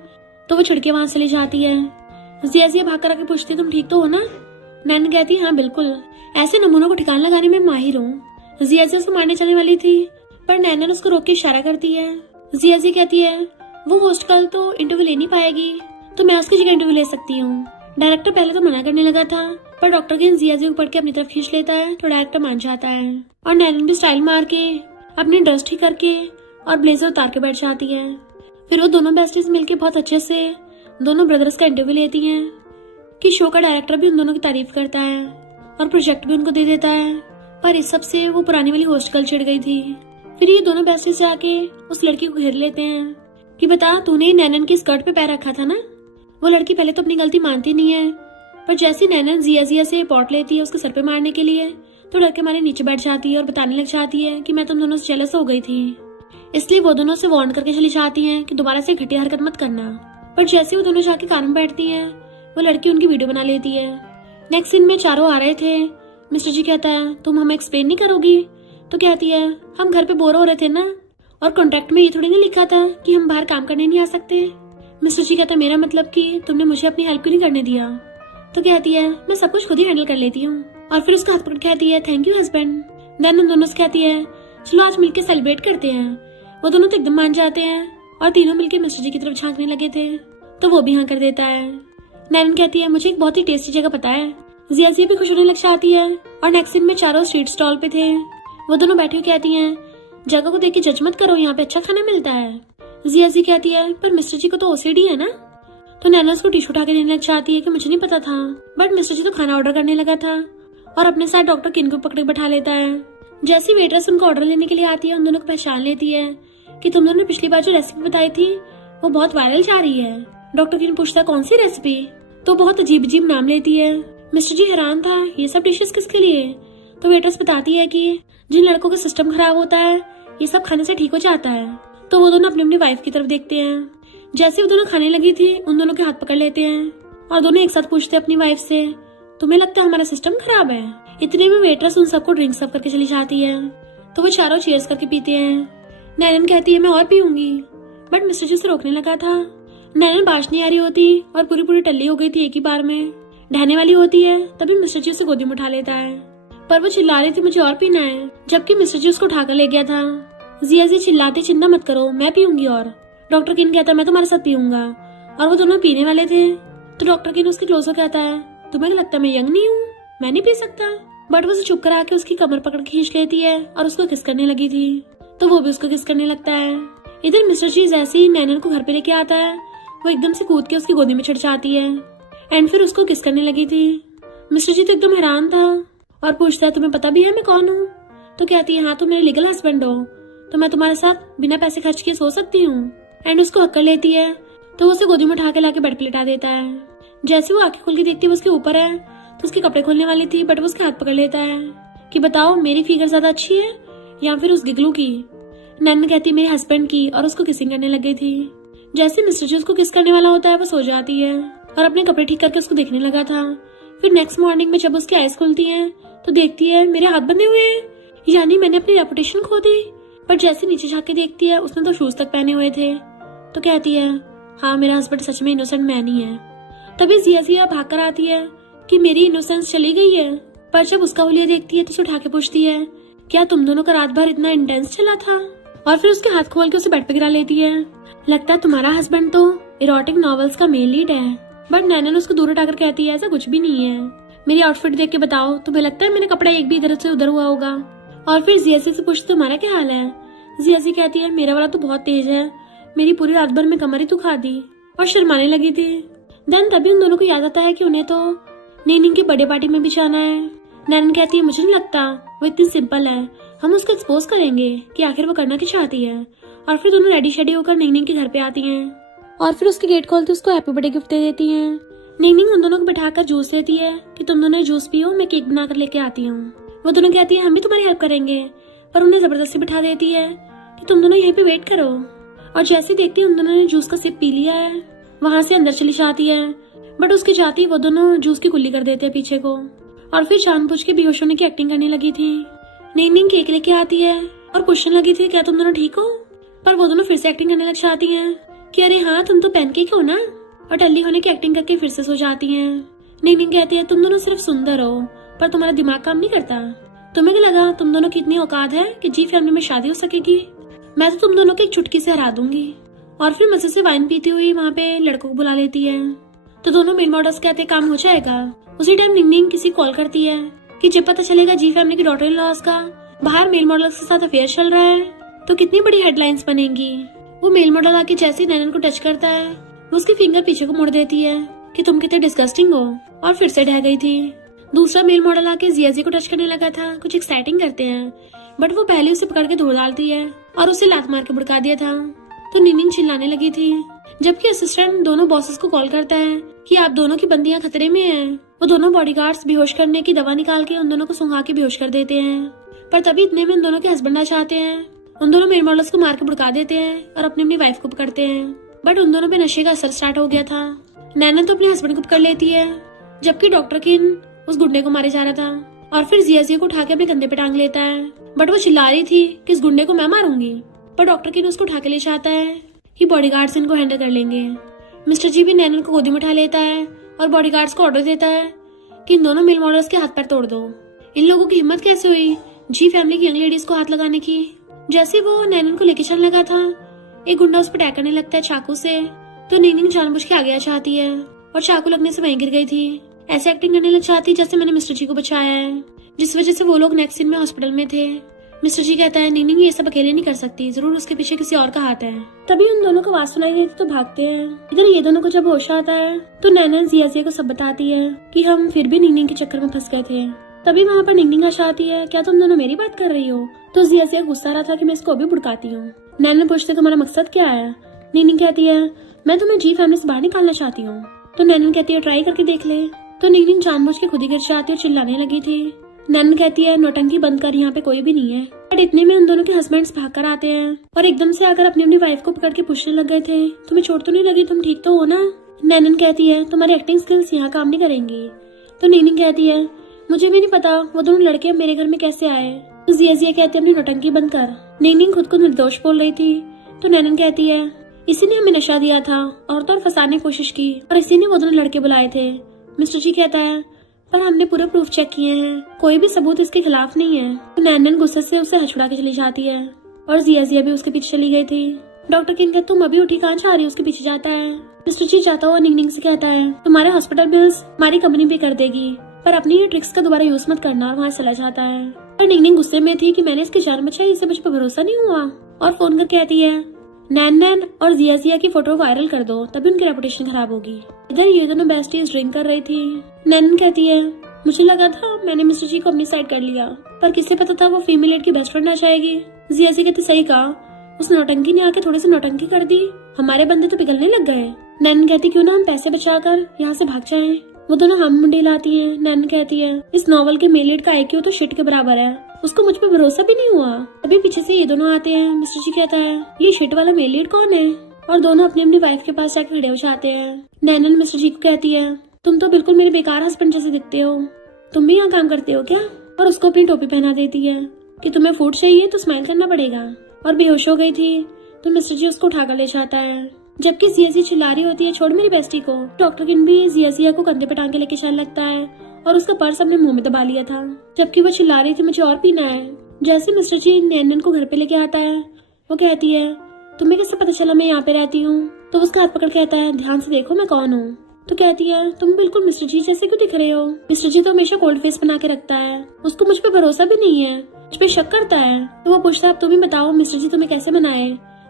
तो वो छिड़के वहां से ले जाती है। जिया भाग कर आके पूछती तुम ठीक तो हो ना। नैनन कहती हाँ बिल्कुल, ऐसे नमूनों को ठिकाना लगाने में माहिर हूँ। जिया उसको मारने जाने वाली थी पर नैनन उसको रोक के इशारा करती है। जिया कहती है वो होस्ट कल तो इंटरव्यू ले नहीं पाएगी तो मैं उसकी जगह इंटरव्यू ले सकती हूँ। डायरेक्टर पहले तो मना करने लगा था पर डॉक्टर किन जिया को पढ़ के अपनी तरफ खींच लेता है तो डायरेक्टर मान जाता है और नैनन भी स्टाइल मार के अपनी ड्रेस ठीक करके और ब्लेजर उतार के बैठ जाती है। फिर वो दोनों बेस्टीज मिलके बहुत अच्छे से दोनों ब्रदर्स का इंटरव्यू लेती हैं कि शो का डायरेक्टर भी उन दोनों की तारीफ करता है और प्रोजेक्ट भी उनको दे देता है। पर इस सब से वो पुरानी वाली होस्ट गर्ल चिढ़ गई थी। फिर ये दोनों बेस्टीज जाके उस लड़की को घेर लेते हैं कि बता तूने नैनन की स्कर्ट पे पैर रखा था ना। वो लड़की पहले तो अपनी गलती मानती नहीं है पर जैसी नैनन जिया से पॉट लेती है उसके सर पे मारने के लिए तो डर के मारे नीचे बैठ जाती है और बताने लग जाती है कि मैं तुम दोनों से जेलस हो गई थी, इसलिए वो दोनों से वार्न करके चली जाती हैं कि दोबारा से घटिया हरकत मत करना। पर जैसे वो दोनों जाके कार में बैठती हैं वो लड़की उनकी वीडियो बना लेती है। नेक्स्ट सीन में चारों आ रहे थे। मिस्टर जी कहता है तुम हमें एक्सप्लेन नहीं करोगी, तो कहती है हम घर पे बोर हो रहे थे ना और कॉन्ट्रैक्ट में ये थोड़ी नहीं लिखा था कि हम बाहर काम करने नहीं आ सकते। मिस्टर जी कहता है मेरा मतलब कि तुमने मुझे अपनी हेल्प क्यों नहीं करने दिया, तो कहती है मैं सब कुछ खुद ही हैंडल कर लेती हूँ। और फिर उसका हाथ पकड़ कहती है थैंक यू हस्बैंड। देन उन दोनों से कहती है चलो आज मिलके सेलिब्रेट करते हैं। वो दोनों तो एकदम मान जाते हैं और तीनों मिलके मिस्टर जी की तरफ झांकने लगे थे तो वो भी हाँ कर देता है। नैनन कहती है मुझे एक बहुत ही टेस्टी जगह पता है। जिया भी खुश होने लग जाती है और नेक्स्ट सीन में चारों स्ट्रीट स्टॉल पे थे। वो दोनों बैठी हुई कहती हैं जगह को देख के जज मत करो, यहाँ पे अच्छा खाना मिलता है। जिया कहती है पर मिस्टर जी को तो OCD है ना। तो नैना उसको टिश्यू उठा के देने लग जाती है कि मुझे नहीं पता था, बट मिस्टर जी तो खाना ऑर्डर करने लगा था और अपने साथ डॉक्टर किन को पकड़ बैठा लेता है। जैसी वेटरेस उनको ऑर्डर लेने के लिए आती है उन दोनों को पहचान लेती है कि तुम दोनों ने पिछली बार जो रेसिपी बताई थी वो बहुत वायरल जा रही है। डॉक्टर किन पूछता कौन सी रेसिपी, तो बहुत अजीब अजीब नाम लेती है। मिस्टर जी हैरान था ये सब डिशेस किसके लिए, तो वेटरेस बताती है कि जिन लड़कों का सिस्टम खराब होता है ये सब खाने से ठीक हो जाता है। तो वो दोनों अपनी अपनी वाइफ की तरफ देखते हैं। जैसे वो दोनों खाने लगी थी उन दोनों के हाथ पकड़ लेते हैं और दोनों एक साथ पूछते हैं अपनी वाइफ से तुम्हें लगता है हमारा सिस्टम खराब है। इतने में वेटरेस उन सबको ड्रिंक सर्व करके चली जाती है तो वो चारों चीयर्स करके पीते हैं। नैनन कहती है मैं और पीऊंगी, बट मिस्टर जी उसे रोकने लगा था। नैनन बाश नहीं आ रही होती और पूरी पूरी टल्ली हो गई थी एक ही बार में, ढहने वाली होती है। तभी मिस्टर जी उसे गोदी में उठा लेता है पर वो चिल्ला रही थी मुझे और पीना है, जबकि मिस्टर जी उसको उठाकर ले गया था। जिया चिल्लाती चिंता मत करो मैं पीऊंगी। और डॉक्टर किन कहता मैं तुम्हारे साथ पीऊंगा, और वो दोनों पीने वाले थे तो डॉक्टर किन उसके क्लोज होकर कहता है तुम्हें लगता है मैं यंग नहीं हूँ, मैं नहीं पी सकता। बट वो उसे चुप करा के उसकी कमर पकड़ के खींच लेती है और उसको किस करने लगी थी तो वो भी उसको किस करने लगता है। इधर मिस्टर जी जैसे ही नैनन को घर पे लेके आता है वो एकदम से कूद के उसकी गोदी में चढ़ जाती है एंड फिर उसको किस करने लगी थी। मिस्टर जी तो एकदम हैरान था और पूछता है तुम्हें पता भी है मैं कौन हूँ, तो कहती है हाँ तुम मेरे लीगल हस्बैंड हो तो मैं तुम्हारे साथ बिना पैसे खर्च किए सो सकती हूँ। एंड उसको हक कर लेती है तो वो उसे गोदी में उठा के लाके बेड पे लिटा देता है। जैसे वो आंखें खोल के देखती है वो उसके ऊपर है, तो उसके कपड़े खोलने वाली थी बट वो उसके हाथ पकड़ लेता है कि बताओ मेरी फिगर ज्यादा अच्छी है या फिर उस गिगलू की। नैनन कहती है मेरे हस्बैंड की, और उसको किसिंग करने लग गई थी। जैसे मिस्टर जी उसको किस करने वाला होता है वो सो जाती है और अपने कपड़े ठीक करके उसको देखने लगा था। फिर नेक्स्ट मॉर्निंग में जब उसकी आईज खुलती हैं तो देखती है मेरे हाथ बंधे हुए हैं, यानी मैंने अपनी रेपुटेशन खो दी। पर जैसे नीचे झाँक के देखती है उसने तो शूज तक पहने हुए थे, तो कहती है हाँ मेरा हस्बैंड सच में इनोसेंट मैन ही है। तभी जिया भाग कर आती है कि मेरी इनोसेंस चली गई है। पर जब उसका हुलिया देखती है तो उसे उठा के पूछती है क्या तुम दोनों का रात भर इतना इंटेंस चला था, और फिर उसके हाथ खोल के उसे बेड पे गिरा लेती है। लगता है तुम्हारा हस्बैंड तो इरोटिक नॉवेल्स का मेन लीड है। बट नैनन उसको दूर हटाकर कहती है ऐसा कुछ भी नहीं है, मेरी आउटफिट देख के बताओ तुम्हें लगता है मेरा कपड़ा एक भी इधर से उधर हुआ होगा। और फिर जियासी से पूछती तुम्हारा क्या हाल है। जियासी कहती है मेरा वाला तो बहुत तेज है, मेरी पूरी रात भर में कमर ही तू खा दी, और शर्माने लगी थी। देन तभी उन दोनों को याद आता है कि उन्हें तो नीनिंग की बर्थडे पार्टी में भी जाना है। नैनन कहती है मुझे नहीं लगता वो इतनी सिंपल है, हम उसको एक्सपोज करेंगे कि आखिर वो करना क्या चाहती है। और फिर दोनों रेडी शेडी होकर नीनिंग के घर पे आती हैं और फिर उसके गेट खोलते उसको हैप्पी बर्थडे गिफ्ट दे देती हैं। नीनिंग उन दोनों को बिठाकर जूस देती है कि तुम दोनों जूस पियो, मैं केक बनाकर लेके आती हूँ। वो दोनों कहती है हम भी तुम्हारी हेल्प करेंगे, पर उन्हें जबरदस्ती बिठा देती है कि तुम दोनों यहीं पे वेट करो। और जैसे देखती है उन दोनों ने जूस का सिप पी लिया है, वहां से अंदर चली जाती है। बट उसके जाती ही वो दोनों जूस की कुल्ली कर देते हैं पीछे को, और फिर जानबूझ के बेहोश होने की एक्टिंग करने लगी थी। नीनिंग केक लेके आती है और पूछने लगी थी क्या तुम दोनों ठीक हो, पर वो दोनों फिर से एक्टिंग करने लग जाती हैं कि अरे हाँ तुम तो पैनकेक हो ना, और टल्ली होने की एक्टिंग करके फिर से सो जाती हैं। नीनिंग कहती है तुम दोनों सिर्फ सुंदर हो पर तुम्हारा दिमाग काम नहीं करता, तुम्हें क्या लगा तुम दोनों की इतनी औकात है कि जी फैमिली में शादी हो सकेगी, मैं तो तुम दोनों को एक चुटकी से हरा दूंगी। और फिर मजे से वाइन पीती हुई वहाँ पे लड़कों को बुला लेती है, तो दोनों मेन मॉडल्स कहते हैं काम हो जाएगा। उसी टाइम निंगनिंग किसी कॉल करती है कि जब पता चलेगा जी फैमिली की डॉटर इन लॉज का बाहर मेल मॉडल्स के साथ अफेयर चल रहा है तो कितनी बड़ी हेडलाइंस बनेंगी। वो मेल मॉडल आके जैसे ही नैनन को टच करता है वो उसकी फिंगर पीछे को मोड़ देती है कि तुम कितने डिस्गस्टिंग हो, और फिर से ढह गई थी। दूसरा मेल मॉडल आके जियाजी को टच करने लगा था, कुछ एक्साइटिंग करते हैं, बट वो पहले उसे पकड़ के धो डालती है और उसे लात मार के भड़का दिया था। तो नीनिंग चिल्लाने लगी थी, जबकि असिस्टेंट दोनों बॉसेस को कॉल करता है कि आप दोनों की बंदियां खतरे में हैं। वो दोनों बॉडीगार्ड्स बेहोश करने की दवा निकाल के उन दोनों को सुंघा के बेहोश कर देते हैं, पर तभी इतने में उन दोनों के हस्बैंड आ जाते हैं। उन दोनों मेल मॉडल्स को मार के भड़का देते हैं और अपनी अपनी वाइफ को पकड़ते हैं, बट उन दोनों पे नशे का असर स्टार्ट हो गया था। नैनन तो अपने हस्बैंड को पकड़ लेती है, जबकि डॉक्टर किन उस गुंडे को मारे जा रहा था, और फिर जिया को उठा के अपने कंधे पे टांग लेता है। बट वो चिल्ला रही थी कि इस गुंडे को मैं मारूंगी, पर डॉक्टर किन उसको उठा के ले जाता है कि बॉडीगार्ड्स इनको हैंडल कर लेंगे। मिस्टर जी भी नैनन को गोदी में उठा लेता है और बॉडीगार्ड्स को ऑर्डर देता है कि इन दोनों मेल मॉडल्स के हाथ पैर तोड़ दो। इन लोगों की हिम्मत कैसे हुई जी फैमिली की यंग लेडीज को हाथ लगाने की। जैसे वो नैनन को लेके चलने लगा था एक गुंडा उस पर अटैक करने लगता है चाकू से, तो नीनिंग जानबूझ के आगे आ जाती है और चाकू लगने से वहीं गिर गई थी। ऐसे एक्टिंग करने लग जाती जैसे मैंने मिस्टर जी को बचाया है, जिस वजह से वो लोग नेक्स्ट सीन में हॉस्पिटल में थे। मिस्टर जी कहता है नीनिंग ये सब अकेले नहीं कर सकती, जरूर उसके पीछे किसी और का हाथ है। तभी उन दोनों को आवाज सुनाई देती तो भागते हैं। इधर ये दोनों को जब होश आता है तो नैनन जिया को सब बताती है कि हम फिर भी नीनिंग के चक्कर में फंस गए थे। तभी वहाँ पर निंगनिंग आशा आती है, क्या तुम दोनों मेरी बात कर रही हो। तो जिया गुस्सा रहा था कि मैं इसको अभी भुड़काती हूँ। नैनन पूछते तुम्हारा मकसद क्या है। निंगनिंग कहती है मैं तुम्हें जी फैमिली से बाहर निकालना चाहती हूँ। तो नैनन कहती है ट्राई करके देख ले। तो निंगनिंग जानबूझ के खुद ही गिर जाती और चिल्लाने लगी थी। नैनन कहती है नौटंकी बंद कर, यहाँ पे कोई भी नहीं है। बट इतने में उन दोनों के हस्बैंड्स भाग कर आते हैं और एकदम से आकर अपनी अपनी वाइफ को पकड़ के पूछने लग गए थे तुम्हें चोट तो नहीं लगी, तुम ठीक तो हो ना। नैनन कहती है तुम्हारी एक्टिंग स्किल्स यहाँ काम नहीं करेंगी। तो निंगनिंग कहती है मुझे भी नहीं पता वो दोनों लड़के मेरे घर में कैसे आए। तो जिया कहती है अपनी नौटंकी बंद कर। निंगनिंग खुद को निर्दोष बोल रही थी। तो नैनन कहती है इसी ने हमें नशा दिया था और तो फंसाने की कोशिश की और इसी ने वो दोनों लड़के बुलाए थे। मिस्टर जी कहता है पर हमने पूरे प्रूफ चेक किए हैं, कोई भी सबूत इसके खिलाफ नहीं है। तो नैनन गुस्से से उसे हछुड़ा के चली जाती है और जिया भी उसके पीछे चली गई थी। डॉक्टर किन कहता तुम अभी उठी कहाँ जा रही हो, उसके पीछे जाता है। मिस्टर जी जाता हुआ निंगनिंग से कहता है तुम्हारे हॉस्पिटल बिल्स हमारी कंपनी पे कर देगी, पर अपनी ये ट्रिक्स का दोबारा यूज मत करना, और वहाँ चला जाता है। पर निंगनिंग गुस्से में थी कि मैंने इसकी जान बचाई, इससे मुझ पर भरोसा नहीं हुआ, और फोन कर कहती है नैनन और जिया की फोटो वायरल कर दो तभी उनकी रेपुटेशन खराब होगी। इधर ये दोनों बेस्टीज ड्रिंक कर रही थी। नैनन कहती है मुझे लगा था मैंने मिस्टर जी को अपनी साइड कर लिया, पर किसे पता था वो फीमेल एड की बेस्ट फ्रेंड आ जाएगी। जिया कहती सही कहा, उस नौटंकी ने आके थोड़ी सी नौटंकी कर दी, हमारे बंदे तो पिघलने लग गए। नैनन कहती क्यों ना हम पैसे बचाकर यहाँ से भाग जाएं। वो दोनों हम मुंडी लाती हैं। नैनन कहती है इस नॉवल के मेल लीड का IQ तो शिट के बराबर है, उसको मुझ पे भरोसा भी नहीं हुआ। अभी पीछे से ये दोनों आते हैं। मिस्टर जी कहता है ये शिट वाला मेल लीड कौन है, और दोनों अपनी अपनी वाइफ के पास जाकर खड़े हो जाते हैं। नैनन मिस्टर जी को कहती है तुम तो बिल्कुल मेरे बेकार हस्बैंड जैसे दिखते हो, तुम भी यहाँ काम करते हो क्या, और उसको अपनी टोपी पहना देती है कि तुम्हें फूड चाहिए तो स्माइल करना पड़ेगा, और बेहोश हो गई थी तो मिस्टर जी उसको उठाकर ले जाता है। जबकि जिया चिल्ला रही होती है छोड़ मेरी बेस्टी को। डॉक्टर किन भी जिया को कंधे पे टांग के लेके चलने लगता है और उसका पर्स अपने मुंह में दबा लिया था, जबकि वो चिल्ला रही थी मुझे और पीना है। जैसे मिस्टर जी नैनन को घर पे लेके आता है वो कहती है तुम्हें कैसे पता चला मैं यहाँ पे रहती हूँ, तो उसका हाथ पकड़ कहता है ध्यान से देखो मैं कौन हूँ। तो कहती है तुम बिल्कुल मिस्टर जी जैसे क्यों दिख रहे हो। मिस्टर जी तो हमेशा कोल्ड फेस बना के रखता है, उसको मुझ पे भरोसा भी नहीं है, मुझ पे शक करता है। तो वो पूछता है अब तुम ही बताओ मिस्टर जी तुम्हें कैसे मनाए।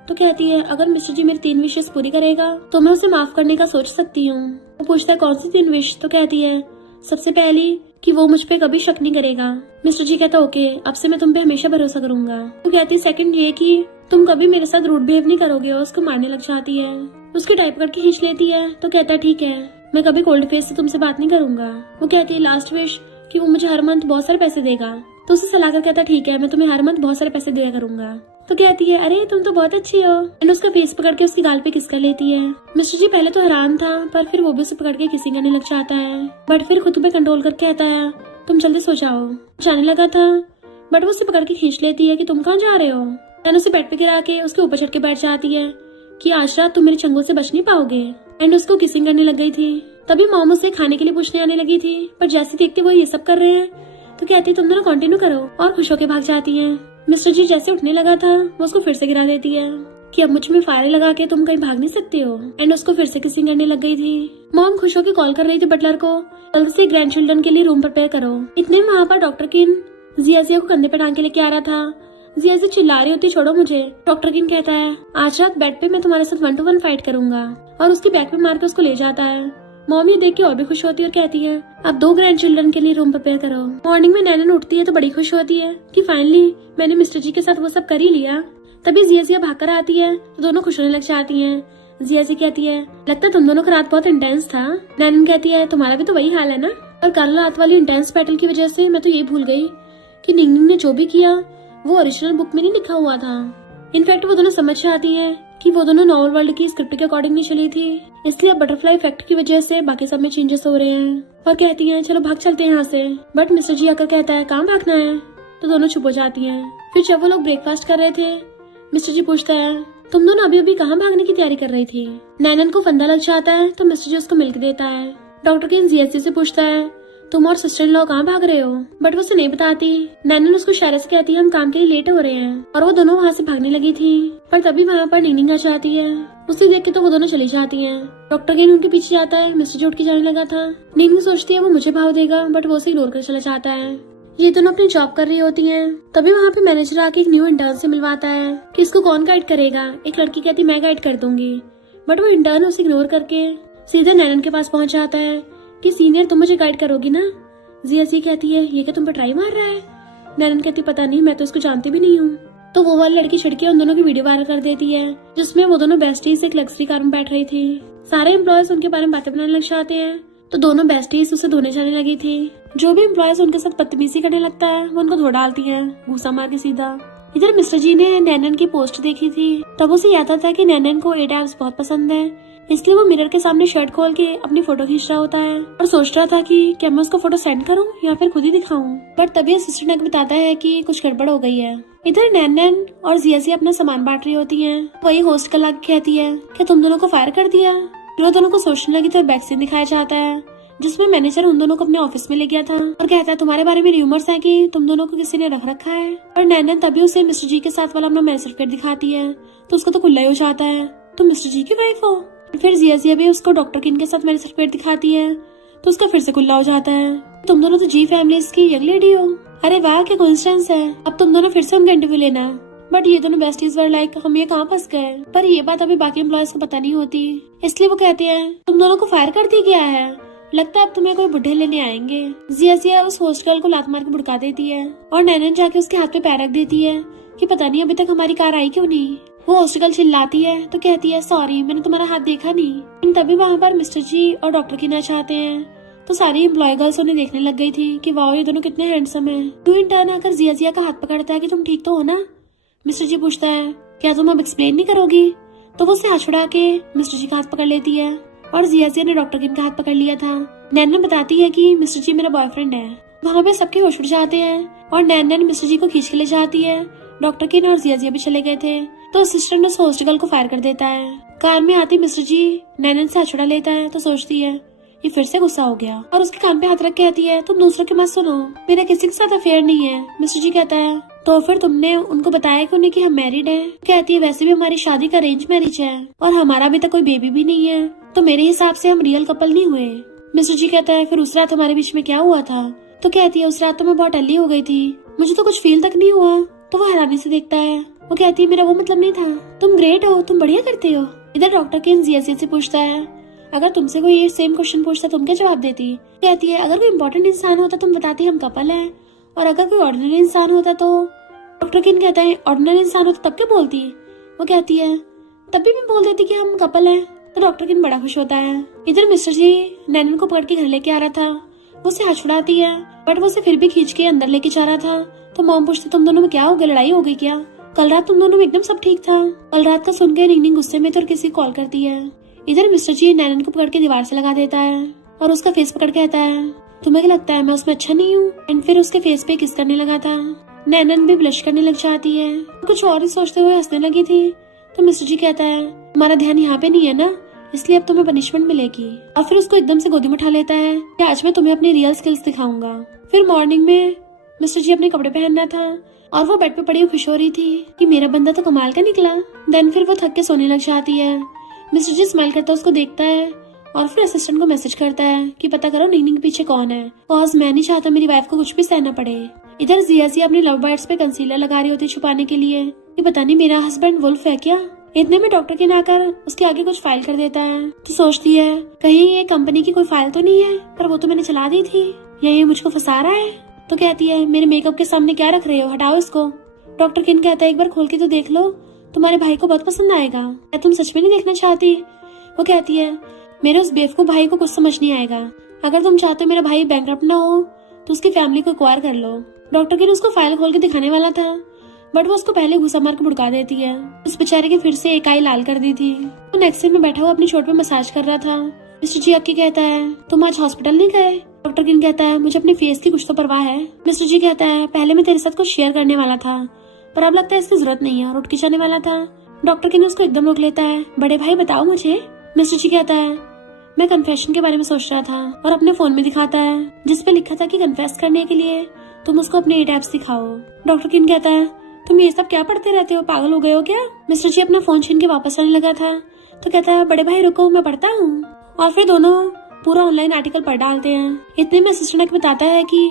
तो कहती है अगर मिस्टर जी मेरी 3 विशेस पूरी करेगा तो मैं उसे माफ करने का सोच सकती हूँ। वो पूछता है कौन सी 3 विश। तो कहती है सबसे पहली कि वो मुझ पे कभी शक नहीं करेगा। मिस्टर जी कहता ओके अब से मैं तुम पे हमेशा भरोसा करूंगा। तो कहती है सेकंड ये कि तुम कभी मेरे साथ रूड बिहेव नहीं करोगे, और उसको मारने लग जाती है। उसकी टाइप करके खींच लेती है। तो कहता है ठीक है मैं कभी कोल्ड फेस से तुमसे बात नहीं करूंगा। वो कहती है लास्ट विश कि वो मुझे हर मंथ बहुत सारे पैसे देगा। तो उसे सलाह कर कहता ठीक है मैं तुम्हें हर मंथ बहुत सारे पैसे दिया करूंगा। तो कहती है अरे तुम तो बहुत अच्छी हो, एंड उसका फेस पकड़ के उसकी गाल पे किस कर लेती है। मिस्टर जी पहले तो हैरान था पर फिर वो भी उसे पकड़ के किसिंग करने लग जाता है, बट फिर खुद पे कंट्रोल करके कहता है तुम जल्दी सो जाओ। जाने लगा था बट वो उसे पकड़ के खींच लेती है कि तुम कहाँ जा रहे हो। एंड उसे बेड पे गिरा के उसके ऊपर चढ़ के बैठ जाती है कि आज रात तुम मेरे चंगों से बच नहीं पाओगे, एंड उसको किसिंग करने लग गई थी। तभी मॉम उसे खाने के लिए पूछने आने लगी थी, पर जैसे देखते वो ये सब कर रहे हैं तो कहती तुम दोनों कंटिन्यू करो, और खुश होकर भाग जाती है। मिस्टर जी जैसे उठने लगा था वो उसको फिर से गिरा देती है कि अब मुझ में फायर लगा के तुम कहीं भाग नहीं सकते हो, एंड उसको फिर से किसिंग करने लग गई थी। मॉम खुश होकर कॉल कर रही थी बटलर को जल्दी से ग्रैंड चिल्ड्रन के लिए रूम प्रिपेयर करो। इतने में वहाँ पर डॉक्टर किन जिया को कंधे पे टांग के लेके आ रहा था। जिया चिल्ला रही होती छोड़ो मुझे। डॉक्टर किन कहता है आज रात बेड पे मैं तुम्हारे साथ 1 to 1 फाइट करूंगा, और उसकी बैक पे मार के उसको ले जाता है। मॉम ये देख के और भी खुश होती है और कहती है अब 2 ग्रैंड चिल्ड्रन के लिए रूम प्रिपेयर करो। मॉर्निंग में नैनन उठती है तो बड़ी खुश होती है कि फाइनली मैंने मिस्टर जी के साथ वो सब कर ही लिया। तभी जिया भाग कर आती है तो दोनों खुश होने लग जाती हैं। जिया कहती है लगता है तुम दोनों का रात बहुत इंटेंस था। नैनन कहती है तुम्हारा भी तो वही हाल है ना, और कल रात वाली इंटेंस बैटल की वजह से मैं तो ये भूल गई कि निंगनिंग ने जो भी किया वो ओरिजिनल बुक में नहीं लिखा हुआ था। इनफैक्ट वो दोनों समझ जाती हैं कि वो दोनों नॉवल वर्ल्ड की स्क्रिप्ट के अकॉर्डिंग नहीं चली थी, इसलिए अब बटरफ्लाई इफेक्ट की वजह से बाकी सब में चेंजेस हो रहे हैं, और कहती हैं चलो भाग चलते हैं यहाँ से। बट मिस्टर जी आकर कहता है कहाँ भागना है, तो दोनों चुप हो जाती हैं। फिर जब वो लोग ब्रेकफास्ट कर रहे थे मिस्टर जी पूछता है तुम दोनों अभी अभी कहाँ भागने की तैयारी कर रही थी। नैनन को फंदा लग जाता है तो मिस्टर जी उसको मिल्क देता है। डॉक्टर किन जिया से पूछता है तुम और सिस्टर इन लॉ कहाँ भाग रहे हो, बट वो उसे नहीं बताती। नैनन उसको इशारे से कहती है हम काम के लिए लेट हो रहे हैं, और वो दोनों वहाँ से भागने लगी थी। पर तभी वहाँ पर निंगनिंग आ जाती है। उसे देख के तो वो दोनों चली जाती हैं। डॉक्टर गेन उनके पीछे जाता है। मिस्टर जी उठ के जाने लगा था। निंगनिंग सोचती है वो मुझे भाव देगा, बट वो उसे इग्नोर कर चला जाता है। ये दोनों अपनी जॉब कर रही होती हैं। तभी वहाँ पे मैनेजर आके एक न्यू इंटर्न से मिलवाता है कि इसको कौन गाइड करेगा। एक लड़की कहती मैं गाइड कर दूंगी, बट वो इंटर्न उसे इग्नोर करके सीधे नैनन के पास पहुंच जाता है कि सीनियर तुम मुझे गाइड करोगी ना। जिया कहती है ये क्या तुम पर ट्राई मार रहा है। नैनन कहती पता नहीं मैं तो इसको जानती भी नहीं हूँ। तो वो वाली लड़की छिड़के उन दोनों की वीडियो वायरल कर देती है जिसमें वो दोनों बेस्टीज एक लग्जरी कार में बैठ रही थी। सारे एम्प्लॉयज उनके बारे में बातें बनाने लग जाते हैं, तो दोनों बेस्टीज उसे धोने जाने लगी थी। जो भी एम्प्लॉयज उनके साथ बदतमीजी करने लगता है वो उनको धो डालती है घूसा मार के सीधा। इधर मिस्टर जी ने नैनन की पोस्ट देखी थी, तब उसे याद आता है कि नैनन को 8 abs बहुत पसंद है, इसलिए वो मिरर के सामने शर्ट खोल के अपनी फोटो खींच रहा होता है और सोच रहा था कि क्या मैं उसको फोटो सेंड करूं या फिर खुद ही दिखाऊं। बट तभी असिस्टेंट बताता है कि कुछ गड़बड़ हो गई है। इधर नैनन और जिया अपना सामान बांट रही होती हैं। वही होस्ट का लाके कहती है क्या तुम दोनों को फायर कर दिया। फिर वो दोनों को सोचने लगी तो बैक सीन दिखाया जाता है जिसमें मैनेजर उन दोनों को अपने ऑफिस में ले गया था और कहता है तुम्हारे बारे में र्यूमर्स है कि तुम दोनों को किसी ने रख रखा है। और नैनन तभी उसे मिस्टर जी के साथ वाला अपना मैरिज सर्टिफिकेट दिखाती है तो उसको तो खुला ही हो जाता है तुम मिस्टर जी की वाइफ हो। फिर जिया भी उसको डॉक्टर किन के साथ मैरिज सर्टिफिकेट दिखाती है तो उसका फिर से खुला हो जाता है तुम दोनों तो जी फैमिलीज की यंग लेडी हो। अरे वाह क्या कोइंसिडेंस है, अब तुम दोनों फिर से उनका इंटरव्यू लेना। बट ये दोनों बेस्टीज वर लाइक हम ये कहाँ फंस गए। पर ये बात अभी बाकी एम्प्लॉयज को पता नहीं होती, इसलिए वो कहते हैं तुम दोनों को फायर कर दिया गया है, लगता है अब तुम्हें कोई बुढ़े लेने आएंगे। जिया उस होस्ट गर्ल को लात मार के भुड़का देती है और नैनन जाके उसके हाथ पे पैर रख देती है कि पता नहीं अभी तक हमारी कार आई क्यों नहीं। वो होस्ट गर्ल चिल्लाती है तो कहती है सॉरी मैंने तुम्हारा हाथ देखा नहीं। तभी वहाँ पर मिस्टर जी और डॉक्टर किन चाहते हैं तो सारी एम्प्लॉय गर्ल्स उन्हें देखने लग गई थी कि वाओ ये दोनों कितने हैंडसम हैं। इन टर्न आकर जिया का हाथ पकड़ता है कि तुम ठीक तो हो ना। मिस्टर जी पूछता है क्या तुम अब एक्सप्लेन नहीं करोगी, तो वो उससे हाथ छुड़ा के मिस्टर जी का हाथ पकड़ लेती है और जिया ने डॉक्टर किन का हाथ पकड़ लिया था। नैनन बताती है कि मिस्टर जी मेरा बॉयफ्रेंड है। वहाँ पे सबके होश उड़ जाते हैं और नैनन मिस्टर जी को खींच के ले जाती है। डॉक्टर किन और जिया भी चले गए थे तो असिस्टेंट उस होस्ट गर्ल को फायर कर देता है। कार में आती मिस्टर जी नैनन से हाथ छुड़ा लेता है तो सोचती है ये फिर से गुस्सा हो गया और उसके कान पे हाथ रख के कहती है तुम दूसरों की मत सुनो, मेरा किसी के साथ अफेयर नहीं है। मिस्टर जी कहता है तो फिर तुमने उनको बताया कि उन्हें कि हम मैरिड हैं। कहती है वैसे भी हमारी शादी का अरेंज मैरिज है और हमारा अभी तक कोई बेबी भी नहीं है, तो मेरे हिसाब से हम रियल कपल नहीं हुए। मिस्टर जी कहता है फिर उस रात हमारे बीच में क्या हुआ था। तो कहती है उस रात तो मैं बहुत टल्ली हो गई थी, मुझे तो कुछ फील तक नहीं हुआ। तो वो हैरानी से देखता है। वो कहती है मेरा वो मतलब नहीं था, तुम ग्रेट हो, तुम बढ़िया करते हो। इधर डॉक्टर किन जिया से पूछता है अगर तुमसे कोई ये सेम क्वेश्चन पूछता तुम क्या जवाब देती। कहती है अगर कोई इम्पोर्टेंट इंसान होता तुम बताती हम कपल हैं, और अगर कोई ऑर्डिनरी इंसान होता तो। डॉक्टर किन कहता है ऑर्डिनरी इंसान होता तब क्या बोलती। वो कहती है तब भी मैं बोल देती कि हम कपल हैं। तो डॉक्टर किन बड़ा खुश होता है। इधर मिस्टर जी नैनन को पकड़ के घर लेके आ रहा था, वो उसे हाथ छुड़ाती है बट वो उसे फिर भी खींच के अंदर लेके जा रहा था। तो मॉम पूछती तुम दोनों में क्या हो गया, लड़ाई हो गई क्या, कल रात तुम दोनों में एकदम सब ठीक था। कल रात का सुन के रिंग गुस्से में तो किसी कॉल करती है। इधर मिस्टर जी नैनन को पकड़ के दीवार से लगा देता है और उसका फेस पकड़ के कहता है तुम्हें क्या लगता है मैं उसमें अच्छा नहीं हूँ। एंड फिर उसके फेस पे किस करने लगा था। नैनन भी ब्लश करने लग जाती है, कुछ और ही सोचते हुए हंसने लगी थी। तो मिस्टर जी कहता है तुम्हारा ध्यान यहाँ पे नहीं है ना, इसलिए अब तुम्हें पनिशमेंट मिलेगी। और फिर उसको एकदम से गोदी में उठा लेता है कि आज मैं तुम्हें अपनी रियल स्किल्स दिखाऊंगा। फिर मॉर्निंग में मिस्टर जी अपने कपड़े पहनना था और वो बेड पे पड़ी खुश हो रही थी कि मेरा बंदा तो कमाल का निकला। देन फिर वो थक के सोने लग जाती है। मिस्टर जी स्माइल करता उसको देखता है और फिर असिस्टेंट को मैसेज करता है कि पता करो नीनिंग के पीछे कौन है, कॉज मैं नहीं चाहता मेरी वाइफ को कुछ भी सहना पड़े। इधर जिया अपनी लव बर्ड्स पे कंसीलर लगा रही होती छुपाने के लिए कि पता नहीं मेरा हस्बैंड वुल्फ है क्या। इतने में डॉक्टर किन आकर उसके आगे कुछ फाइल कर देता है। तो सोचती है कहीं ये कंपनी की कोई फाइल तो नहीं है, पर वो तो मैंने चला दी थी, या ये मुझको फंसा रहा है। तो कहती है मेरे मेकअप के सामने क्या रख रहे हो, हटाओ इसको। डॉक्टर किन कहता है एक बार खोल के तो देख लो, तुम्हारे भाई को बहुत पसंद आएगा। क्या तुम सच में नहीं देखना चाहती। वो कहती है मेरे उस बेवकूफ भाई को कुछ समझ नहीं आएगा, अगर तुम चाहते हो मेरा भाई बैंकरप्ट ना हो तो उसकी फैमिली को एक्वायर कर लो। डॉक्टर किन उसको फाइल खोल के दिखाने वाला था बट वो उसको पहले घुसा मार के भुड़का देती है। उस बेचारे की फिर से एक आई लाल कर दी थी। वो नेक्स्ट सीट में बैठा हुआ अपनी चोट पे मसाज कर रहा था। मिस्टर जी अक्की कहता है तुम आज हॉस्पिटल नहीं गए। डॉक्टर किन कहता है मुझे अपने फेस की कुछ तो परवाह है। मिस्टर जी कहता है पहले मैं तेरे साथ कुछ शेयर करने वाला था पर अब लगता है इसकी जरूरत नहीं है, और उठ के जाने वाला था। डॉक्टर किन उसको एकदम रोक लेता है, बड़े भाई बताओ मुझे। मिस्टर जी कहता है मैं कन्फेशन के बारे में सोच रहा था, और अपने फोन में दिखाता है जिसपे लिखा था कि कन्फेस करने के लिए तुम उसको अपने 8 ऐप्स दिखाओ। डॉक्टर किन कहता है तुम ये सब क्या पढ़ते रहते हो, पागल हो गए हो क्या। मिस्टर जी अपना फोन छीन के वापस आने लगा था तो कहता है बड़े भाई रुको मैं पढ़ता हूँ। और फिर दोनों पूरा ऑनलाइन आर्टिकल पढ़ डालते हैं। इतने में असिस्टेंट बताता है कि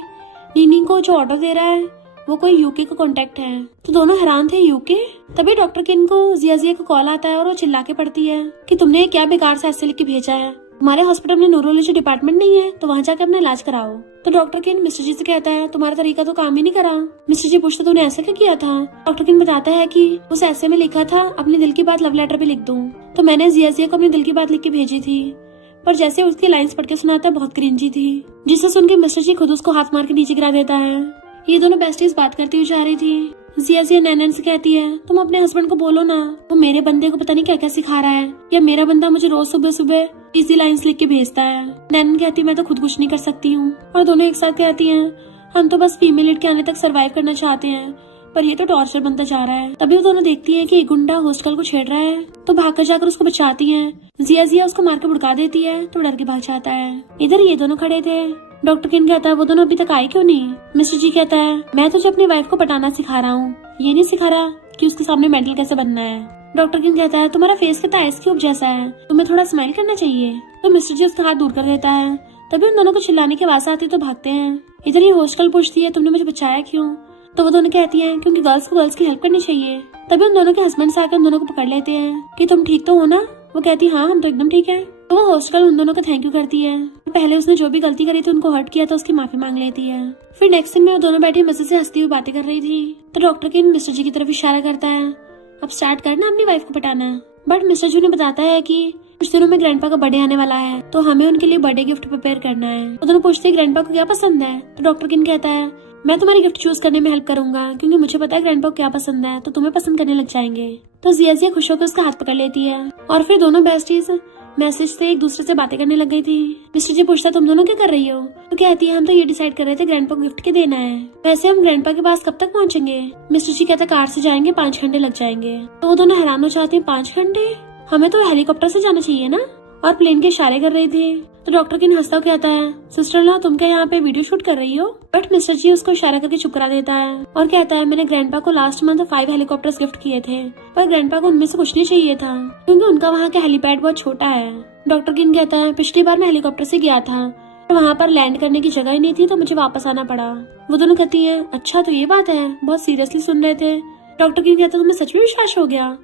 नीनी को जो ऑर्डर दे रहा है वो कोई यूके का कॉन्टेक्ट है। तो दोनों हैरान थे, यूके। तभी डॉक्टर किन को जिया का कॉल आता है और वो चिल्ला के पड़ती है कि तुमने क्या बेकार से ऐसे लिख के भेजा है, हमारे हॉस्पिटल में न्यूरोलॉजी डिपार्टमेंट नहीं है तो वहाँ जाकर अपना इलाज कराओ। तो डॉक्टर किन मिस्टर जी से कहता है तुम्हारा तरीका तो काम ही नहीं करा। मिस्टर जी पूछते तूने ऐसा क्या किया था। डॉक्टर किन बताता है कि उस ऐसे में लिखा था अपने दिल की बात लव लेटर पे लिख दूं, तो मैंने जिया को अपने दिल की बात लिख के भेजी थी, पर जैसे उसकी लाइंस पढ़ के सुनाता है बहुत क्रिंजी थी, जिसे सुन के मिस्टर जी खुद उसको हाथ मार के नीचे गिरा देता है। ये दोनों बेस्टीज बात करती हुई जा रही थी। जिया नैनन से कहती है तुम अपने हस्बैंड को बोलो ना, वो मेरे बंदे को पता नहीं क्या क्या सिखा रहा है, या मेरा बंदा मुझे रोज सुबह सुबह इजी लाइंस लिख के भेजता है। नैनन कहती है मैं तो खुद कुछ नहीं कर सकती हूँ। और दोनों एक साथ कहती हैं हम तो बस फीमेल लीड के आने तक सरवाइव करना चाहते हैं, पर ये तो टॉर्चर बनता जा रहा है। तभी वो दोनों देखती है कि एक गुंडा हॉस्टल को छेड़ रहा है तो भागकर जाकर उसको बचाती है। जिया उसको मार के भुड़का देती है तो डर के भाग जाता है। इधर ये दोनों खड़े थे। डॉक्टर किन कहता है वो दोनों अभी तक आए क्यों नहीं। मिस्टर जी कहता है मैं तुझे अपनी वाइफ को पटाना सिखा रहा हूँ, ये नहीं सिखा रहा कि उसके सामने मेंटल कैसे बनना है। डॉक्टर किन कहता है तुम्हारा फेस कितना आइस क्यूब जैसा है, तुम्हें थोड़ा स्माइल करना चाहिए। तो मिस्टर जी उसका हाथ दूर कर देता है। तभी उन दोनों को चिल्लाने की आवाज आती तो भागते हैं। इधर ये हॉस्टल पूछती है तुमने मुझे बचाया क्यों। तो वो दोनों कहती है क्योंकि गर्ल्स को गर्ल्स की हेल्प करनी चाहिए। तभी उन दोनों के हस्बैंड आकर उन दोनों को पकड़ लेते हैं कि तुम ठीक तो हो ना। वो कहती है हाँ हम तो एकदम ठीक है। तो वो हॉस्टल उन दोनों का थैंक यू करती है। पहले उसने जो भी गलती करी थी उनको हर्ट किया तो उसकी माफी मांग लेती है। फिर नेक्स्ट दिन में वो दोनों बैठी मजे से हंसती हुई बातें कर रही थी। तो डॉक्टर किन मिस्टर जी की तरफ इशारा करता है अब स्टार्ट करना अपनी वाइफ को पटाना। बट मिस्टर जू ने बताता है कि कुछ दिनों में ग्रैंडपा का बर्थडे आने वाला है, तो हमें उनके लिए बर्थडे गिफ्ट प्रिपेयर करना है। वो दोनों पूछते हैं ग्रैंडपा को क्या पसंद है, तो डॉक्टर किन कहता है मैं तुम्हारी गिफ्ट चूज करने में हेल्प करूंगा, क्योंकि मुझे पता है ग्रैंडपा को क्या पसंद है, तो तुम्हें पसंद करने लग जाएंगे। तो जिया खुश होकर उसका हाथ पकड़ लेती है और फिर दोनों बेस्टीज मैसेज से एक दूसरे से बातें करने लग गई थी। मिस्टर जी पूछता तुम दोनों क्या कर रही हो, तो कहती है हम तो ये डिसाइड कर रहे थे ग्रैंडपा को गिफ्ट के देना है। वैसे हम ग्रैंडपा के पास कब तक पहुंचेंगे। मिस्टर जी कहता कार से जाएंगे 5 घंटे लग जाएंगे। तो वो दोनों हैरान हो जाते हैं 5 घंटे, हमें तो हेलीकॉप्टर से जाना चाहिए ना, और प्लेन के इशारे कर रही थी। तो डॉक्टर किन हंसता कहता है सिस्टर लॉ तुम क्या यहाँ पे वीडियो शूट कर रही हो। बट मिस्टर जी उसको इशारा करके चुप करा देता है और कहता है मैंने ग्रैंडपा को लास्ट मंथ 5 हेलीकॉप्टर्स गिफ्ट किए थे, पर ग्रैंडपा को उनमें से कुछ नहीं चाहिए था, क्योंकि उनका वहाँ का हेलीपैड बहुत छोटा है। डॉक्टर किन कहता है पिछली बार मैं हेलीकॉप्टर से गया था, वहाँ पर लैंड करने की जगह ही नहीं थी, तो मुझे वापस आना पड़ा। वो दोनों कहती है अच्छा तो ये बात है, बहुत सीरियसली सुन रहे थे। डॉक्टर किन कहता तुम्हें सच में विश्वास हो गया।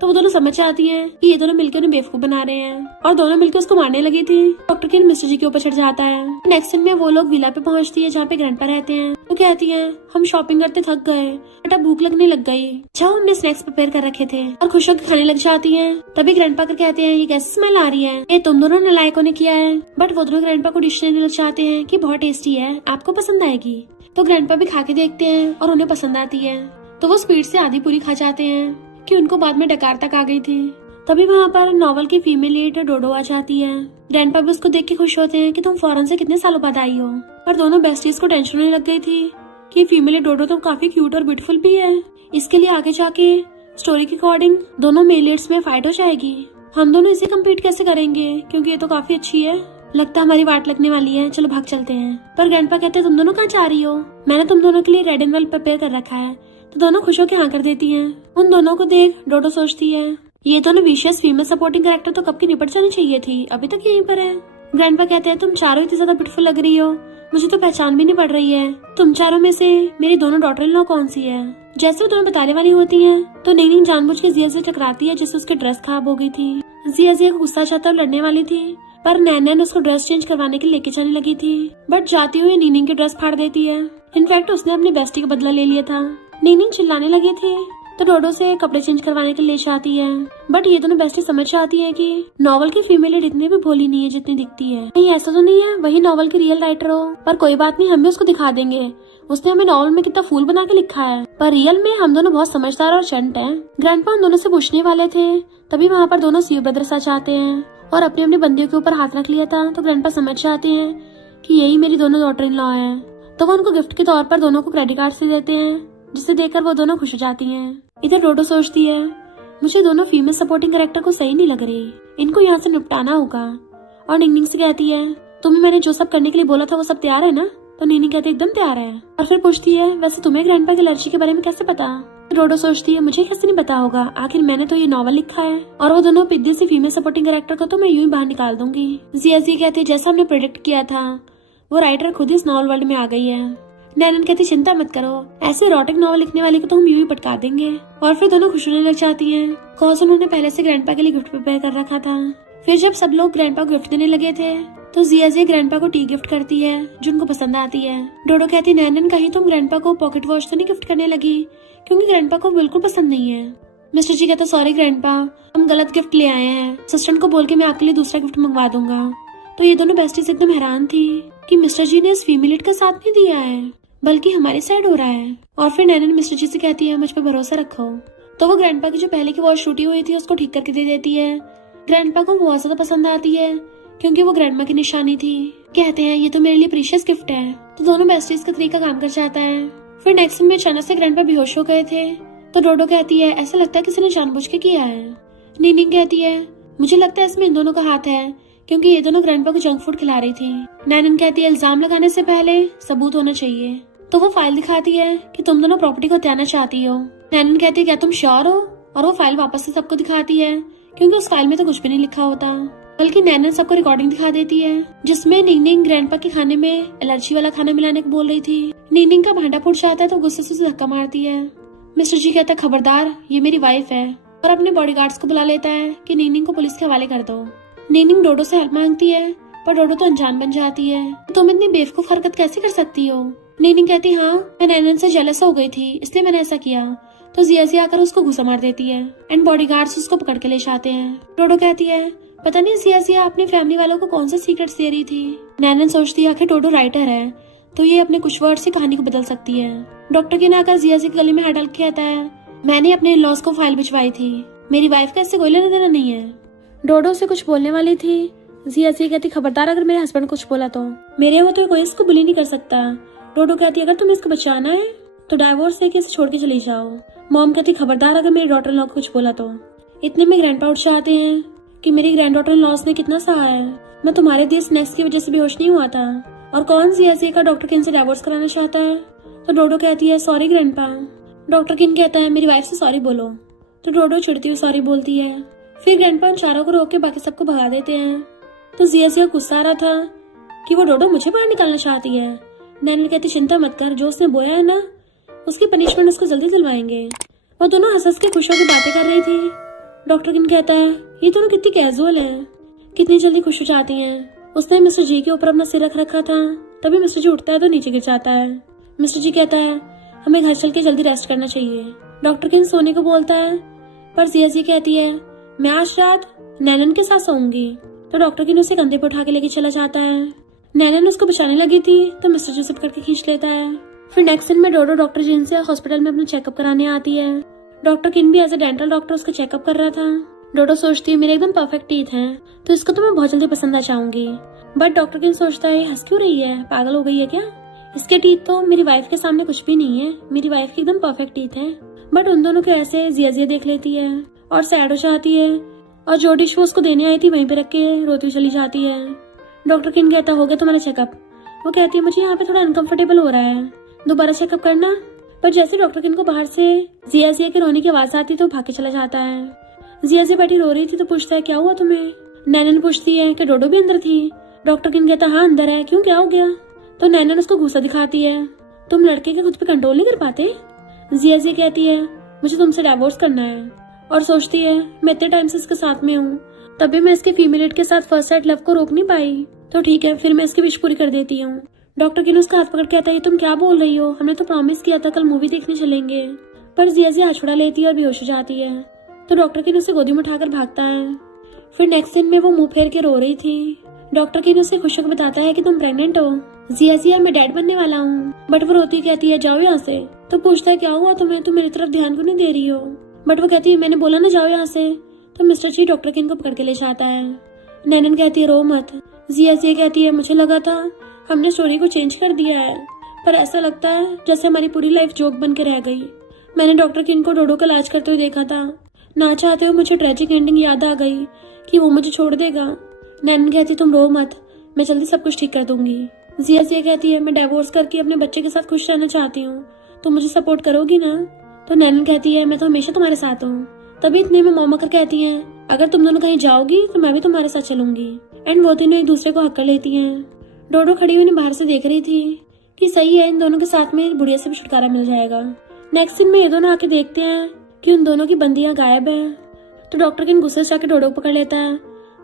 तो वो दोनों समझ जाती हैं कि ये दोनों मिलकर उन्हें बेवकूफ बना रहे हैं, और दोनों मिलकर उसको मारने लगी थी। डॉक्टर किन मिस्टर जी के ऊपर चढ़ जाता है। नेक्स्ट दिन में वो लोग विला पे पहुंचती है जहाँ पे ग्रैंडपा रहते हैं। वो कहती है हम शॉपिंग करते थक गए, बट अब भूख लगने लग गई, जाओ हमने स्नैक्स प्रिपेयर कर रखे थे, और खुश होकर खाने लग जाती है। तभी ग्रैंडपा कर कहते हैं ये कैसी स्मेल आ रही है, ये तुम दोनों नालायकों ने किया है। बट वो दोनों ग्रैंडपा को डिश देने लग जाते हैं कि बहुत टेस्टी है, आपको पसंद आएगी। तो ग्रैंडपा भी खा के देखते हैं और उन्हें पसंद आती है, तो वो स्पीड से आधी पूरी खा जाते हैं कि उनको बाद में डकार तक आ गई थी। तभी वहाँ पर नॉवल की फीमेल लीड डोडो आ जाती है। ग्रैंडपा भी उसको देख के खुश होते हैं कि तुम फॉरेन से कितने सालों बाद आई हो। पर दोनों बेस्टीज को टेंशन होने लग गई थी कि फीमेल लीड डोडो तो काफी क्यूट और ब्यूटीफुल भी है, इसके लिए आगे जाके स्टोरी के अकॉर्डिंग दोनों मेल लीड्स में फाइट हो जाएगी। हम दोनों इसे कम्पीट कैसे करेंगे, क्योंकि ये तो काफी अच्छी है, लगता हमारी वाट लगने वाली है, चलो भाग चलते हैं। पर ग्रैंडपा कहते हैं तुम दोनों कहाँ जा रही हो, मैंने तुम दोनों के लिए रेड एंड वेल प्रिपेयर कर रखा है। तो दोनों खुश होकर हाँ कर देती हैं। उन दोनों को देख डोडो सोचती है ये दोनों विशियस फीमेल सपोर्टिंग कैरेक्टर तो कब की निपट जानी चाहिए थी, अभी तक यहीं पर है। ग्रैंडपा कहते हैं तुम चारों इतनी ज्यादा ब्यूटीफुल लग रही हो, मुझे तो पहचान भी नहीं पड़ रही है, तुम चारों में से मेरी दोनों डॉटर इन लॉ कौन सी है। जैसे वो दोनों बताने वाली होती हैं, तो निंगनिंग जानबूझ के जिया से टकराती है जिससे उसकी ड्रेस खराब हो गई थी। जिया को गुस्सा चाहता लड़ने वाली थी, पर नैनन उसको ड्रेस चेंज करवाने के लिए लेके जाने लगी थी, बट जाती हुई निंगनिंग की ड्रेस फाड़ देती है। इनफैक्ट उसने अपनी बेस्टी का बदला ले लिया था। निंगनिंग चिल्लाने लगी थी, तो डोडो से कपड़े चेंज करवाने के लिए जाती है। बट ये दोनों बेस्टी समझ जाती है कि नॉवल की फीमेल लीड इतनी भी भोली नहीं है जितनी दिखती है। नहीं ऐसा तो नहीं है वही नॉवल की रियल राइटर हो, पर कोई बात नहीं, हम भी उसको दिखा देंगे, उसने हमें नॉवल में कितना फूल बना के लिखा है, पर रियल में हम दोनों बहुत समझदार और चंट हैं। ग्रैंडपा उन दोनों से पूछने वाले थे, तभी वहाँ पर दोनों सीव ब्रदर्स आ जाते हैं और अपनी अपनी बंदियों के ऊपर हाथ रख लिया था। तो ग्रैंडपा समझ जाते हैं कि यही मेरी दोनों डॉटर इन लॉ है, तो वो उनको गिफ्ट के तौर पर दोनों को क्रेडिट कार्ड से देते हैं, जिसे देखकर वो दोनों खुश हो जाती हैं। इधर डोडो सोचती है मुझे दोनों फीमेल सपोर्टिंग कैरेक्टर को सही नहीं लग रही, इनको यहाँ से निपटाना होगा। और निंगनिंग से कहती है तुम्हें मैंने जो सब करने के लिए बोला था वो सब तैयार है ना। तो निंगनिंग कहती है एकदम तैयार है। और फिर पूछती है वैसे तुम्हें ग्रैंडपा की एलर्जी के बारे में कैसे पता। डोडो सोचती है मुझे कैसे नहीं पता होगा, आखिर मैंने तो ये नॉवल लिखा है, और वो दोनों पिद्दी सी फीमेल सपोर्टिंग कैरेक्टर को तो मैं यूं ही बाहर निकाल दूंगी। जिया कहती है जैसा हमने प्रेडिक्ट किया था वो राइटर खुद इस नॉवल वर्ल्ड में आ गई है। नैनन कहती चिंता मत करो, ऐसे इरोटिक नॉवल लिखने वाले को तो हम यूं ही पटका देंगे। और फिर दोनों खुश होने लग जाती हैं, कॉज उन्होंने पहले से ग्रैंडपा के लिए गिफ्ट प्रिपेयर कर रखा था। फिर जब सब लोग ग्रैंडपा को गिफ्ट देने लगे थे, तो जिया ग्रैंडपा को टी गिफ्ट करती है जो उनको पसंद आती है। डोडो कहती नैनन कहीं तुम ग्रैंडपा को पॉकेट वॉच तो नहीं गिफ्ट करने लगी, क्योंकि ग्रैंडपा को बिल्कुल पसंद नहीं है। मिस्टर जी कहता सॉरी ग्रैंडपा, हम गलत गिफ्ट ले आए हैं, सिस्टर को बोल के मैं आपके लिए दूसरा गिफ्ट मंगवा दूंगा। तो ये दोनों बेस्टीज एकदम हैरान थी कि मिस्टर जी ने इस फीमेल लीड का साथ नहीं दिया है, बल्कि हमारी साइड हो रहा है। और फिर नैनन मिस्टर जी से कहती है मुझ पे भरोसा रखो। तो वो ग्रैंडपा की जो पहले की वॉच टूटी हुई थी उसको ठीक करके दे देती है। ग्रैंडपा को बहुत ज्यादा पसंद आती है, क्योंकि वो ग्रैंडमा की निशानी थी। कहते हैं ये तो मेरे लिए प्रीशियस गिफ्ट है। तो दोनों बेस्टीज का तरीका काम कर जाता है। फिर नेक्स्ट में अचानक से ग्रैंडपा बेहोश हो गए थे, तो डोडो कहती है ऐसा लगता है किसी ने जानबूझ के किया है। निंगनिंग कहती है मुझे लगता है इसमें इन दोनों का हाथ है, क्योंकि ये दोनों ग्रैंडपा को जंक फूड खिला रही थी। नैनन कहती है इल्जाम लगाने से पहले सबूत होना चाहिए। तो वो फाइल दिखाती है कि तुम दोनों प्रॉपर्टी को हथियाना चाहती हो। नैनन कहती है क्या तुम श्योर हो, और वो फाइल वापस से सबको दिखाती है, क्योंकि उस फाइल में तो कुछ भी नहीं लिखा होता, बल्कि नैनन सबको रिकॉर्डिंग दिखा देती है जिसमें निंगनिंग ग्रैंडपा के खाने में एलर्जी वाला खाना मिलाने को बोल रही थी। निंगनिंग का भांडा फूट जाता है तो गुस्से से उसे धक्का मारती है। मिस्टर जी कहता है खबरदार ये मेरी वाइफ है, और अपने बॉडीगार्ड्स को बुला लेता है कि निंगनिंग को पुलिस के हवाले कर दो। निंगनिंग डोडो से हेल्प मांगती है, पर डोडो तो अनजान बन जाती है। तुम इतनी बेवकूफ हरकत कैसे कर सकती हो। निंगनिंग कहती हाँ मैं नैनन से जेलस हो गई थी इसलिए मैंने ऐसा किया, तो जिया आकर उसको घुसा मार देती है एंड बॉडीगार्ड्स उसको पकड़ के ले जाते हैं। डोडो कहती है पता नहीं जिया अपनी फैमिली वालों को कौन सा सीक्रेट्स दे रही थी। नैनन सोचती है आखिर डोडो राइटर है तो ये अपने कुछ वर्ड से कहानी को बदल सकती है। डॉक्टर किन आकर जिया के गले में हाथ डाल के कहता है मैंने अपने लॉस को फाइल भिजवाई थी, मेरी वाइफ का इससे कोई लेना देना नहीं है। डोडो से कुछ बोलने वाली थी, जिया कहती खबरदार अगर मेरे हस्बैंड कुछ बोला तो मेरे होते कोई इसको बुली नहीं कर सकता। डोडो कहती अगर तुम्हें इसको बचाना है तो डाइवोर्स देके इसे छोड़ के चली जाओ। मॉम कहती खबरदार अगर मेरी डॉटर लॉ को कुछ बोला तो। इतने में ग्रैंडपा उठ जाते हैं कि मेरी ग्रैंड डॉटर लॉस ने कितना सहा है, मैं तुम्हारे दिए स्नैक्स की वजह से बेहोश नहीं हुआ था। और कौन जिया का डॉक्टर किन से डाइवोर्स कराना चाहता है। तो डोडो कहती है सॉरी ग्रैंडपा। डॉक्टर किन कहता है मेरी वाइफ से सॉरी बोलो। तो डोडो चिढ़ती हुई सॉरी बोलती है। फिर ग्रैंडपा उन चारों को रोक के बाकी सबको भगा देते हैं। तो जिया गुस्सा आ रहा था कि वो डोडो मुझे बाहर निकालना चाहती है। नैनन कहती चिंता मत कर, जो उसने बोया है ना उसकी पनिशमेंट उसको जल्दी दिलवाएंगे। वो दोनों हंस के खुशियों की बातें कर रही थी। डॉक्टर किन कहता है ये दोनों कितनी कैजुअल है, कितनी जल्दी खुश हो जाती हैं। उसने मिस्टर जी के ऊपर अपना सिर रख रखा था, तभी मिस्टर जी उठता है तो नीचे गिर जाता है। मिस्टर जी कहता है हमें घर चल के जल्दी रेस्ट करना चाहिए। डॉक्टर किन सोने को बोलता है पर जिया कहती है मैं आज रात नैनन के साथ सोऊंगी। तो डॉक्टर किन उसे कंधे पर उठा के लेके चला जाता है। नैनन उसको बचाने लगी थी तो मिस्टर जी से पकड़ के खींच लेता है। फिर नेक्स्ट दिन में डोडो डॉक्टर जिन से हॉस्पिटल में अपना चेकअप कराने आती है। डॉक्टर किन भी एज ए डेंटल डॉक्टर उसका चेकअप कर रहा था। डोडो सोचती है मेरे एकदम परफेक्ट टीथ हैं तो इसको तो मैं बहुत जल्दी पसंद आ जाऊंगी। बट डॉक्टर किन सोचता है हंस क्यों रही है, पागल हो गई है क्या, इसके टीथ तो मेरी वाइफ के सामने कुछ भी नहीं है, मेरी वाइफ के एकदम परफेक्ट टीथ है। बट उन दोनों के ऐसे जिया देख लेती है और सैड हो जाती है और जो डिश वो उसको देने आई थी वहीं पे रख के रोती चली जाती है। डॉक्टर किन कहता हो गया तुम्हारा चेकअप। वो कहती है मुझे यहाँ पे थोड़ा अनकंफर्टेबल हो रहा है, दोबारा चेकअप करना। पर जैसे डॉक्टर किन को बाहर से जिया के रोने की आवाज आती तो भाग के चला जाता है। जिया बैठी रो रही थी तो पूछता है क्या हुआ तुम्हें। नैनन पूछती है कि डोडो भी अंदर थी। डॉक्टर किन कहता हाँ अंदर है, क्यों क्या हो गया। तो नैनन उसको गुस्सा दिखाती है तुम लड़के के खुद पे कंट्रोल नहीं कर पाते। जिया कहती है मुझे तुमसे डाइवोर्स करना है और सोचती है मैं इतने टाइम से इसके साथ में हूँ तभी मैं इसके फीमेल के साथ फर्स्ट साइड लव को रोक नहीं पाई, तो ठीक है फिर मैं इसकी विश पूरी कर देती हूँ। डॉक्टर किन उसका हाथ पकड़ के आता है तुम क्या बोल रही हो, हमने तो प्रॉमिस किया था कल मूवी देखने चलेंगे। पर जिया हाथ छुड़ा लेती है और बेहोश हो जाती है। तो डॉक्टर किन उसे गोदी में उठाकर भागता है। फिर नेक्स्ट दिन में वो मुंह फेर के रो रही थी। डॉक्टर किन उसे खुशी को बताता है कि तुम प्रेग्नेंट हो। जिया मैं डैड बनने वाला हूँ। बट वो रोती कहती है जाओ यहाँ से। तो पूछता है क्या हुआ तुम्हें, तुम मेरी तरफ ध्यान क्यों नहीं दे रही हो। बट वो कहती है मैंने बोला ना जाओ यहाँ से। तो मिस्टर जी डॉक्टर किन को पकड़ के ले जाता है। नैनन कहती है रो मत। जिया कहती है मुझे लगा था हमने स्टोरी को चेंज कर दिया है पर ऐसा लगता है जैसे हमारी पूरी लाइफ जोक बन के रह गई। मैंने डॉक्टर किन को डोडो का इलाज करते हुए देखा था, ना चाहते हुए मुझे ट्रेजिक एंडिंग याद आ गई कि वो मुझे छोड़ देगा। नैनन कहती तुम रो मत, मैं जल्दी सब कुछ ठीक कर दूंगी। जिया कहती है मैं डाइवोर्स करके अपने बच्चे के साथ खुश रहना चाहती हूँ, तो मुझे सपोर्ट करोगी ना। तो नैनन कहती है मैं तो हमेशा तुम्हारे साथ हूँ। तभी इतने में मॉम आकर कहती है अगर तुम दोनों कहीं जाओगी तो मैं भी तुम्हारे साथ चलूंगी। एंड वो तीनों एक दूसरे को हक कर लेती हैं। डोडो खड़ी हुई बाहर से देख रही थी कि सही है इन दोनों के साथ में बुढ़िया से भी छुटकारा मिल जाएगा। नेक्स्ट दिन में ये दोनों आके देखते हैं कि उन दोनों की बंदियां गायब है। तो डॉक्टर किन गुस्से से आके डोडो को पकड़ लेता है,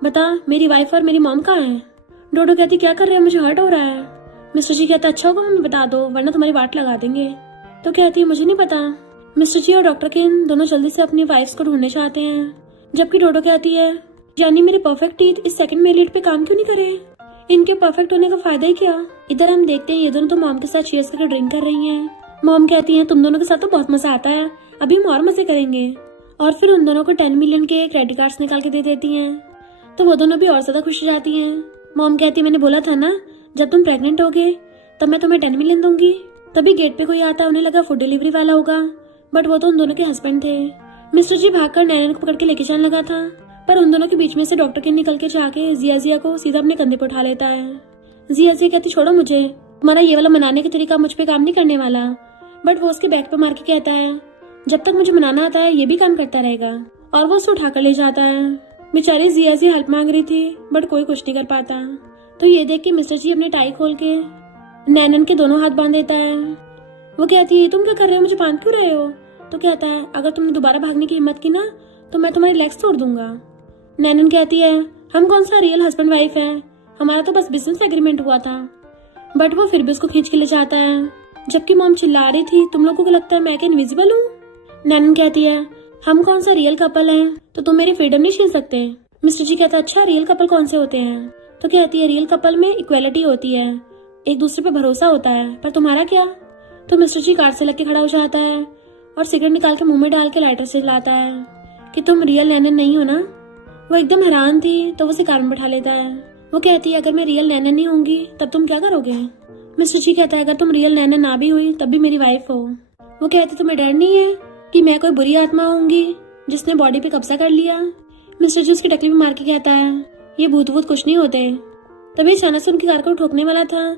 बता मेरी वाइफ और मेरी मॉम कहाँ है। डोडो कहती क्या कर रहे हो, मुझे हर्ट हो रहा है। मिस्टर जी कहता अच्छा होगा हमें बता दो वरना तुम्हारी वाट लगा देंगे। तो कहती है मुझे नहीं पता। मिस्टर जी और डॉक्टर किन दोनों जल्दी से अपनी वाइफ्स को ढूंढने चाहते हैं, जबकि डोडो कहती है यानी मेरे परफेक्ट टीथ इस सेकंड मेरिट पे काम क्यों नहीं करे, इनके परफेक्ट होने का फायदा ही क्या। इधर हम देखते हैं ये दोनों तो मॉम के साथ चीयर्स करके ड्रिंक कर रही हैं। मॉम कहती है तुम दोनों के साथ तो बहुत मजा आता है, अभी हम और मजे करेंगे। और फिर उन दोनों को 10 मिलियन के क्रेडिट कार्ड्स निकाल के दे देती हैं। तो वो दोनों भी और ज्यादा खुश हो जाती हैं। मॉम कहती है मैंने बोला था ना जब तुम प्रेग्नेंट होगे तब मैं तुम्हें 10 मिलियन दूंगी। तभी गेट पे कोई आता, उन्हें लगा फूड डिलीवरी वाला होगा, बट वो तो उन दोनों के हस्बैंड थे। मिस्टर जी भागकर नैनन को पकड़ के लेके जाने लगा था, पर उन दोनों के बीच में से डॉक्टर किन निकल के जाके जिया को सीधा अपने कंधे पर उठा लेता है। जिया कहती छोड़ो मुझे, तुम्हारा ये वाला मनाने का तरीका मुझ पे काम नहीं करने वाला। बट वो उसके बैक पे मार के कहता है जब तक मुझे मनाना आता है ये भी काम करता रहेगा, और वो उसे उठाकर ले जाता है। बेचारी जिया हेल्प मांग रही थी बट कोई कुछ नहीं कर पाता। तो ये देख के मिस्टर जी अपने टाई खोल के नैनन के दोनों हाथ बांध देता है। वो कहती है तुम क्या कर रहे हो, मुझे बांध क्यों रहे हो। तो कहता है अगर तुमने दोबारा भागने की हिम्मत की ना तो मैं तुम्हारी लेग्स तोड़ दूंगा। नैनन कहती है हम कौन सा रियल हस्बैंड वाइफ है, हमारा तो बस बिजनेस एग्रीमेंट हुआ था। बट वो फिर भी उसको खींच के ले जाता है, जबकि मॉम चिल्ला रही थी तुम लोगों को लगता है मैं क्या इनविजिबल हूँ। नैनन कहती है हम कौन सा रियल कपल हैं, तो तुम मेरी फ्रीडम नहीं छीन सकते। मिस्टर जी कहता है अच्छा रियल कपल कौन से होते हैं? तो कहती है रियल कपल में इक्वेलिटी होती है, एक दूसरे पे भरोसा होता है, पर तुम्हारा क्या? तो मिस्टर जी कार से लग के खड़ा हो जाता है और सिगरेट निकाल के मुंह में डाल के लाइटर से जलाता है कि तुम रियल नैनन नहीं हो ना। वो एकदम हैरान थी तो वो उसे कार में बैठा लेता है। वो कहती है अगर मैं रियल नैनन नहीं होंगी तब तुम क्या करोगे? मिस्टर जी कहता है अगर तुम रियल नैनन ना भी हुई तब भी मेरी वाइफ हो। वो कहती तुम्हें डर नहीं है कि मैं कोई बुरी आत्मा होंगी जिसने बॉडी पे कब्जा कर लिया? मिस्टर जी उसकी टकली में मार के कहता है ये भूत वूत कुछ नहीं होते। तभी अचानक से उनकी कार को ठोकने वाला था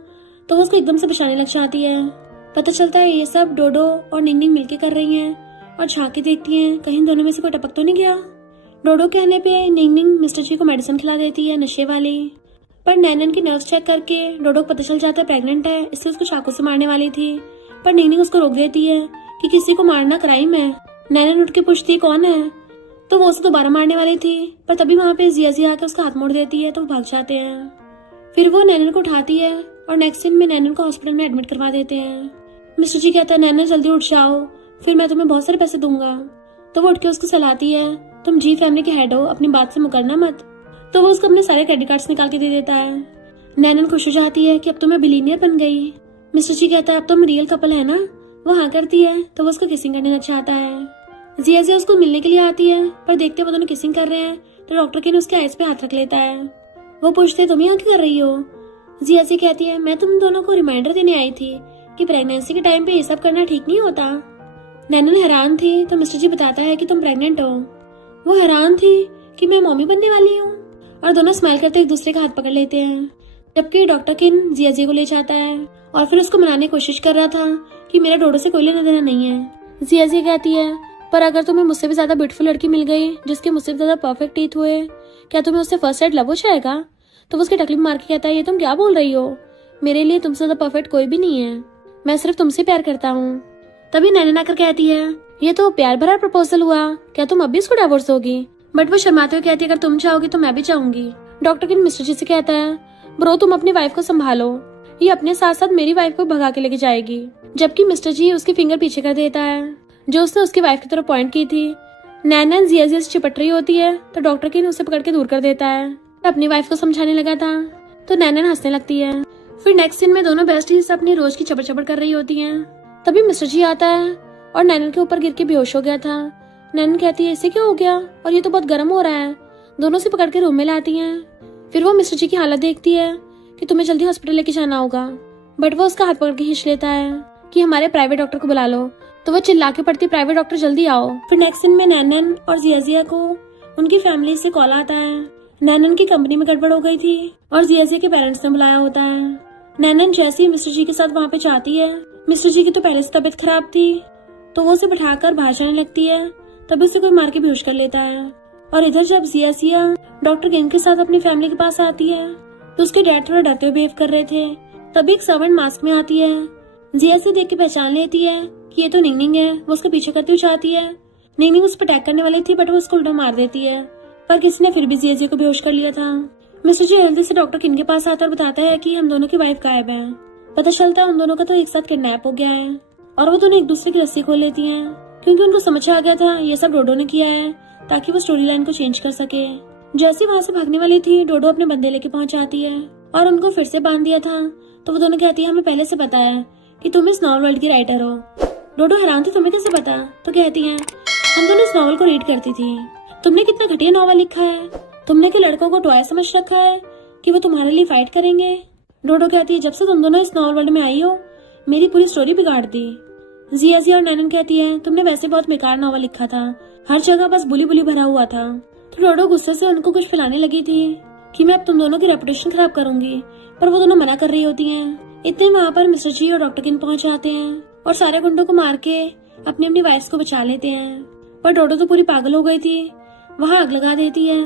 तो वो उसको एकदम से बचाने लग जाती है। पता चलता है ये सब डोडो और निंग निंग मिलके कर रही हैं और झांक के देखती हैं कहीं दोनों में से कोई टपक तो नहीं गया। डोडो कहने पे निंग निंग मिस्टर जी को मेडिसिन खिला देती है नशे वाली, पर नैनन की नर्व्स चेक करके डोडो को पता चल जाता है प्रेग्नेंट है, इसलिए उसको चाकू से मारने वाली थी, पर निंग निंग उसको रोक देती है कि किसी को मारना क्राइम है। नैनन उठ के पूछती कौन है, तो वो उसे दोबारा मारने वाली थी, पर तभी वहाँ पे जिया आकर उसका हाथ मोड़ देती है तो वो भाग जाते हैं। फिर वो नैनन को उठाती है और नेक्स्ट सीन में नैनन को हॉस्पिटल में एडमिट करवा देते हैं। मिस्टर जी कहता है नैनन जल्दी उठ जाओ फिर मैं तुम्हें बहुत सारे पैसे दूंगा। तो वो उठ के उसको सहलाती है तुम जी फैमिली के हेड हो, अपनी बात से मुकरना मत। तो वो उसको अपने सारे क्रेडिट कार्ड्स निकाल के दे देता है। नैनन खुश हो जाती है कि अब तो मैं बिलीनियर बन गई। मिस्टर जी कहता है अब तो हम रियल कपल है ना। वो हाँ करती है तो वो उसको किसिंग करने लग जाता है। जिया उसको मिलने के लिए आती है, पर देखते वो दोनों किसिंग कर रहे हैं तो डॉक्टर किन उसके आइज पे हाथ रख लेता है। वो पूछते तुम यहाँ क्या कर रही हो? जिया कहती है मैं तुम दोनों को रिमाइंडर देने आई थी कि प्रेगनेंसी के टाइम पे ये सब करना ठीक नहीं होता। नैनन हैरान थी तो मिस्टर जी बताता है कि तुम प्रेग्नेंट हो। वो हैरान थी कि मैं मम्मी बनने वाली हूँ, और दोनों स्माइल करते एक दूसरे का हाथ पकड़ लेते हैं। जबकि डॉक्टर किन जिया को ले जाता है और फिर उसको मनाने की कोशिश कर रहा था कि मेरा डोडो से कोई लेना देना नहीं है। जिया कहती है पर अगर तुम्हें मुझसे भी ज्यादा ब्यूटीफुल लड़की मिल गई जिसके मुझसे भी ज्यादा परफेक्ट टीथ हुए, क्या तुम्हें उससे फर्स्ट साइड लव हो जाएगा? तो वो उसकी टकली मार के कहता है ये तुम क्या बोल रही हो, मेरे लिए तुमसे ज्यादा परफेक्ट कोई भी नहीं है, मैं सिर्फ तुमसे प्यार करता हूँ। तभी नैनन आकर कहती है ये तो प्यार भरा प्रपोजल हुआ, क्या तुम अब भी इसको डिवोर्स दोगी? बट वो शर्माते हुए कहती है अगर तुम चाहोगी तो मैं भी चाहूंगी। डॉक्टर किन मिस्टर जी से कहता है ब्रो तुम अपनी वाइफ को संभालो, ये अपने साथ साथ मेरी वाइफ को भगा के लेके जाएगी। जबकि मिस्टर जी उसकी फिंगर पीछे कर देता है जो उसने उसकी वाइफ की तरफ पॉइंट की थी। नैनन जिया से चिपट रही होती है तो डॉक्टर किन उसे पकड़ के दूर कर देता है। अपनी वाइफ को समझाने लगा था तो नैनन हंसने लगती है। फिर नेक्स्ट सीन में दोनों बेस्टीज अपनी रोज की चपड़ चपड़ कर रही होती हैं। तभी मिस्टर जी आता है और नैनन के ऊपर गिर के बेहोश हो गया था। नैनन कहती है इसे क्या हो गया और ये तो बहुत गर्म हो रहा है। दोनों से पकड़ के रूम में लाती हैं। फिर वो मिस्टर जी की हालत देखती है कि तुम्हें जल्दी हॉस्पिटल लेके जाना होगा, बट वो उसका हाथ पकड़ के खींच लेता है कि हमारे प्राइवेट डॉक्टर को बुला लो। तो वो चिल्ला के पड़ती प्राइवेट डॉक्टर जल्दी आओ। फिर नेक्स्ट सीन में नैनन और जिया को उनकी फैमिली से कॉल आता है। नैनन की कंपनी में गड़बड़ हो गई थी और जिया के पेरेंट्स ने बुलाया होता है। नैनन जैसे ही मिस्टर जी के साथ वहाँ पे जाती है, मिस्टर जी की तो पहले से तबीयत खराब थी तो वो उसे बैठाकर बाहर जाने लगती है, तभी उसे कोई मार के बेहोश कर लेता है। और इधर जब जिया डॉक्टर किन के साथ अपनी फैमिली के पास आती है तो उसके डैड थोड़ा डरते हुए बिहेव कर रहे थे। तभी एक सर्वेंट मास्क में आती है। जिया देख के पहचान लेती है कि ये तो निंग निंग है। वो उसके पीछे करती हुई जाती है। निंग निंग उस पर अटैक करने वाली थी बट वो उसको उल्टा मार देती है, पर किसी ने फिर भी जिया को बेहोश कर लिया था। मिस्टर जी जल्दी से डॉक्टर किन के पास आता है और बताता है कि हम दोनों की वाइफ गायब है। पता चलता है उन दोनों का तो एक साथ किडनैप हो गया है और वो दोनों एक दूसरे की रस्सी खोल लेती हैं क्योंकि उनको समझ आ गया था ये सब डोडो ने किया है ताकि वो स्टोरी लाइन को चेंज कर सके। जैसे वहाँ से भागने वाली थी डोडो अपने बंदे लेके पहुंच जाती है और उनको फिर से बांध दिया था। तो वो दोनों कहती है हमें पहले से पता है कि तुम इस नॉवल वर्ल्ड की राइटर हो। डोडो हैरान थी तुम्हें कैसे पता? तो कहती है हम दोनों इस नॉवल को रीड करती थी। तुमने कितना घटिया नॉवल लिखा है, तुमने के लड़कों को टॉय समझ रखा है कि वो तुम्हारे लिए फाइट करेंगे। डोडो कहती है जब से तुम दोनों इस नॉवल वर्ल्ड में आई हो मेरी पूरी स्टोरी बिगाड़ दी। जिया और नैनन कहती है तुमने वैसे बहुत बेकार नॉवल लिखा था, हर जगह बस बुली बुली भरा हुआ था। तो डोडो गुस्से से उनको कुछ फैलाने लगी थी कि मैं अब तुम दोनों की रेपुटेशन खराब करूंगी, पर वो दोनों मना कर रही होती हैं। इतने वहाँ पर मिस्टर जी और डॉक्टर किन पहुंच जाते हैं और सारे गुंडों को मार के अपनी अपनी वाइफ्स को बचा लेते हैं। पर डोडो तो पूरी पागल हो गई थी, वहाँ आग लगा देती है।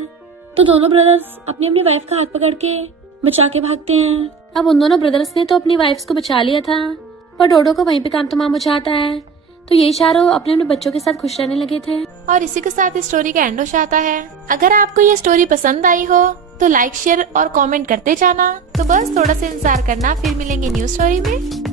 तो दोनों ब्रदर्स अपनी अपनी वाइफ का हाथ पकड़ के बचा के भागते हैं। अब उन दोनों ब्रदर्स ने तो अपनी वाइफ्स को बचा लिया था, पर डोडो को वहीं पे काम तमाम हो जाता है। तो ये चारों अपने अपने बच्चों के साथ खुश रहने लगे थे और इसी के साथ इस स्टोरी का एंड हो जाता है। अगर आपको ये स्टोरी पसंद आई हो तो लाइक शेयर और कमेंट करते जाना। तो बस थोड़ा सा इंतजार करना, फिर मिलेंगे न्यू स्टोरी में।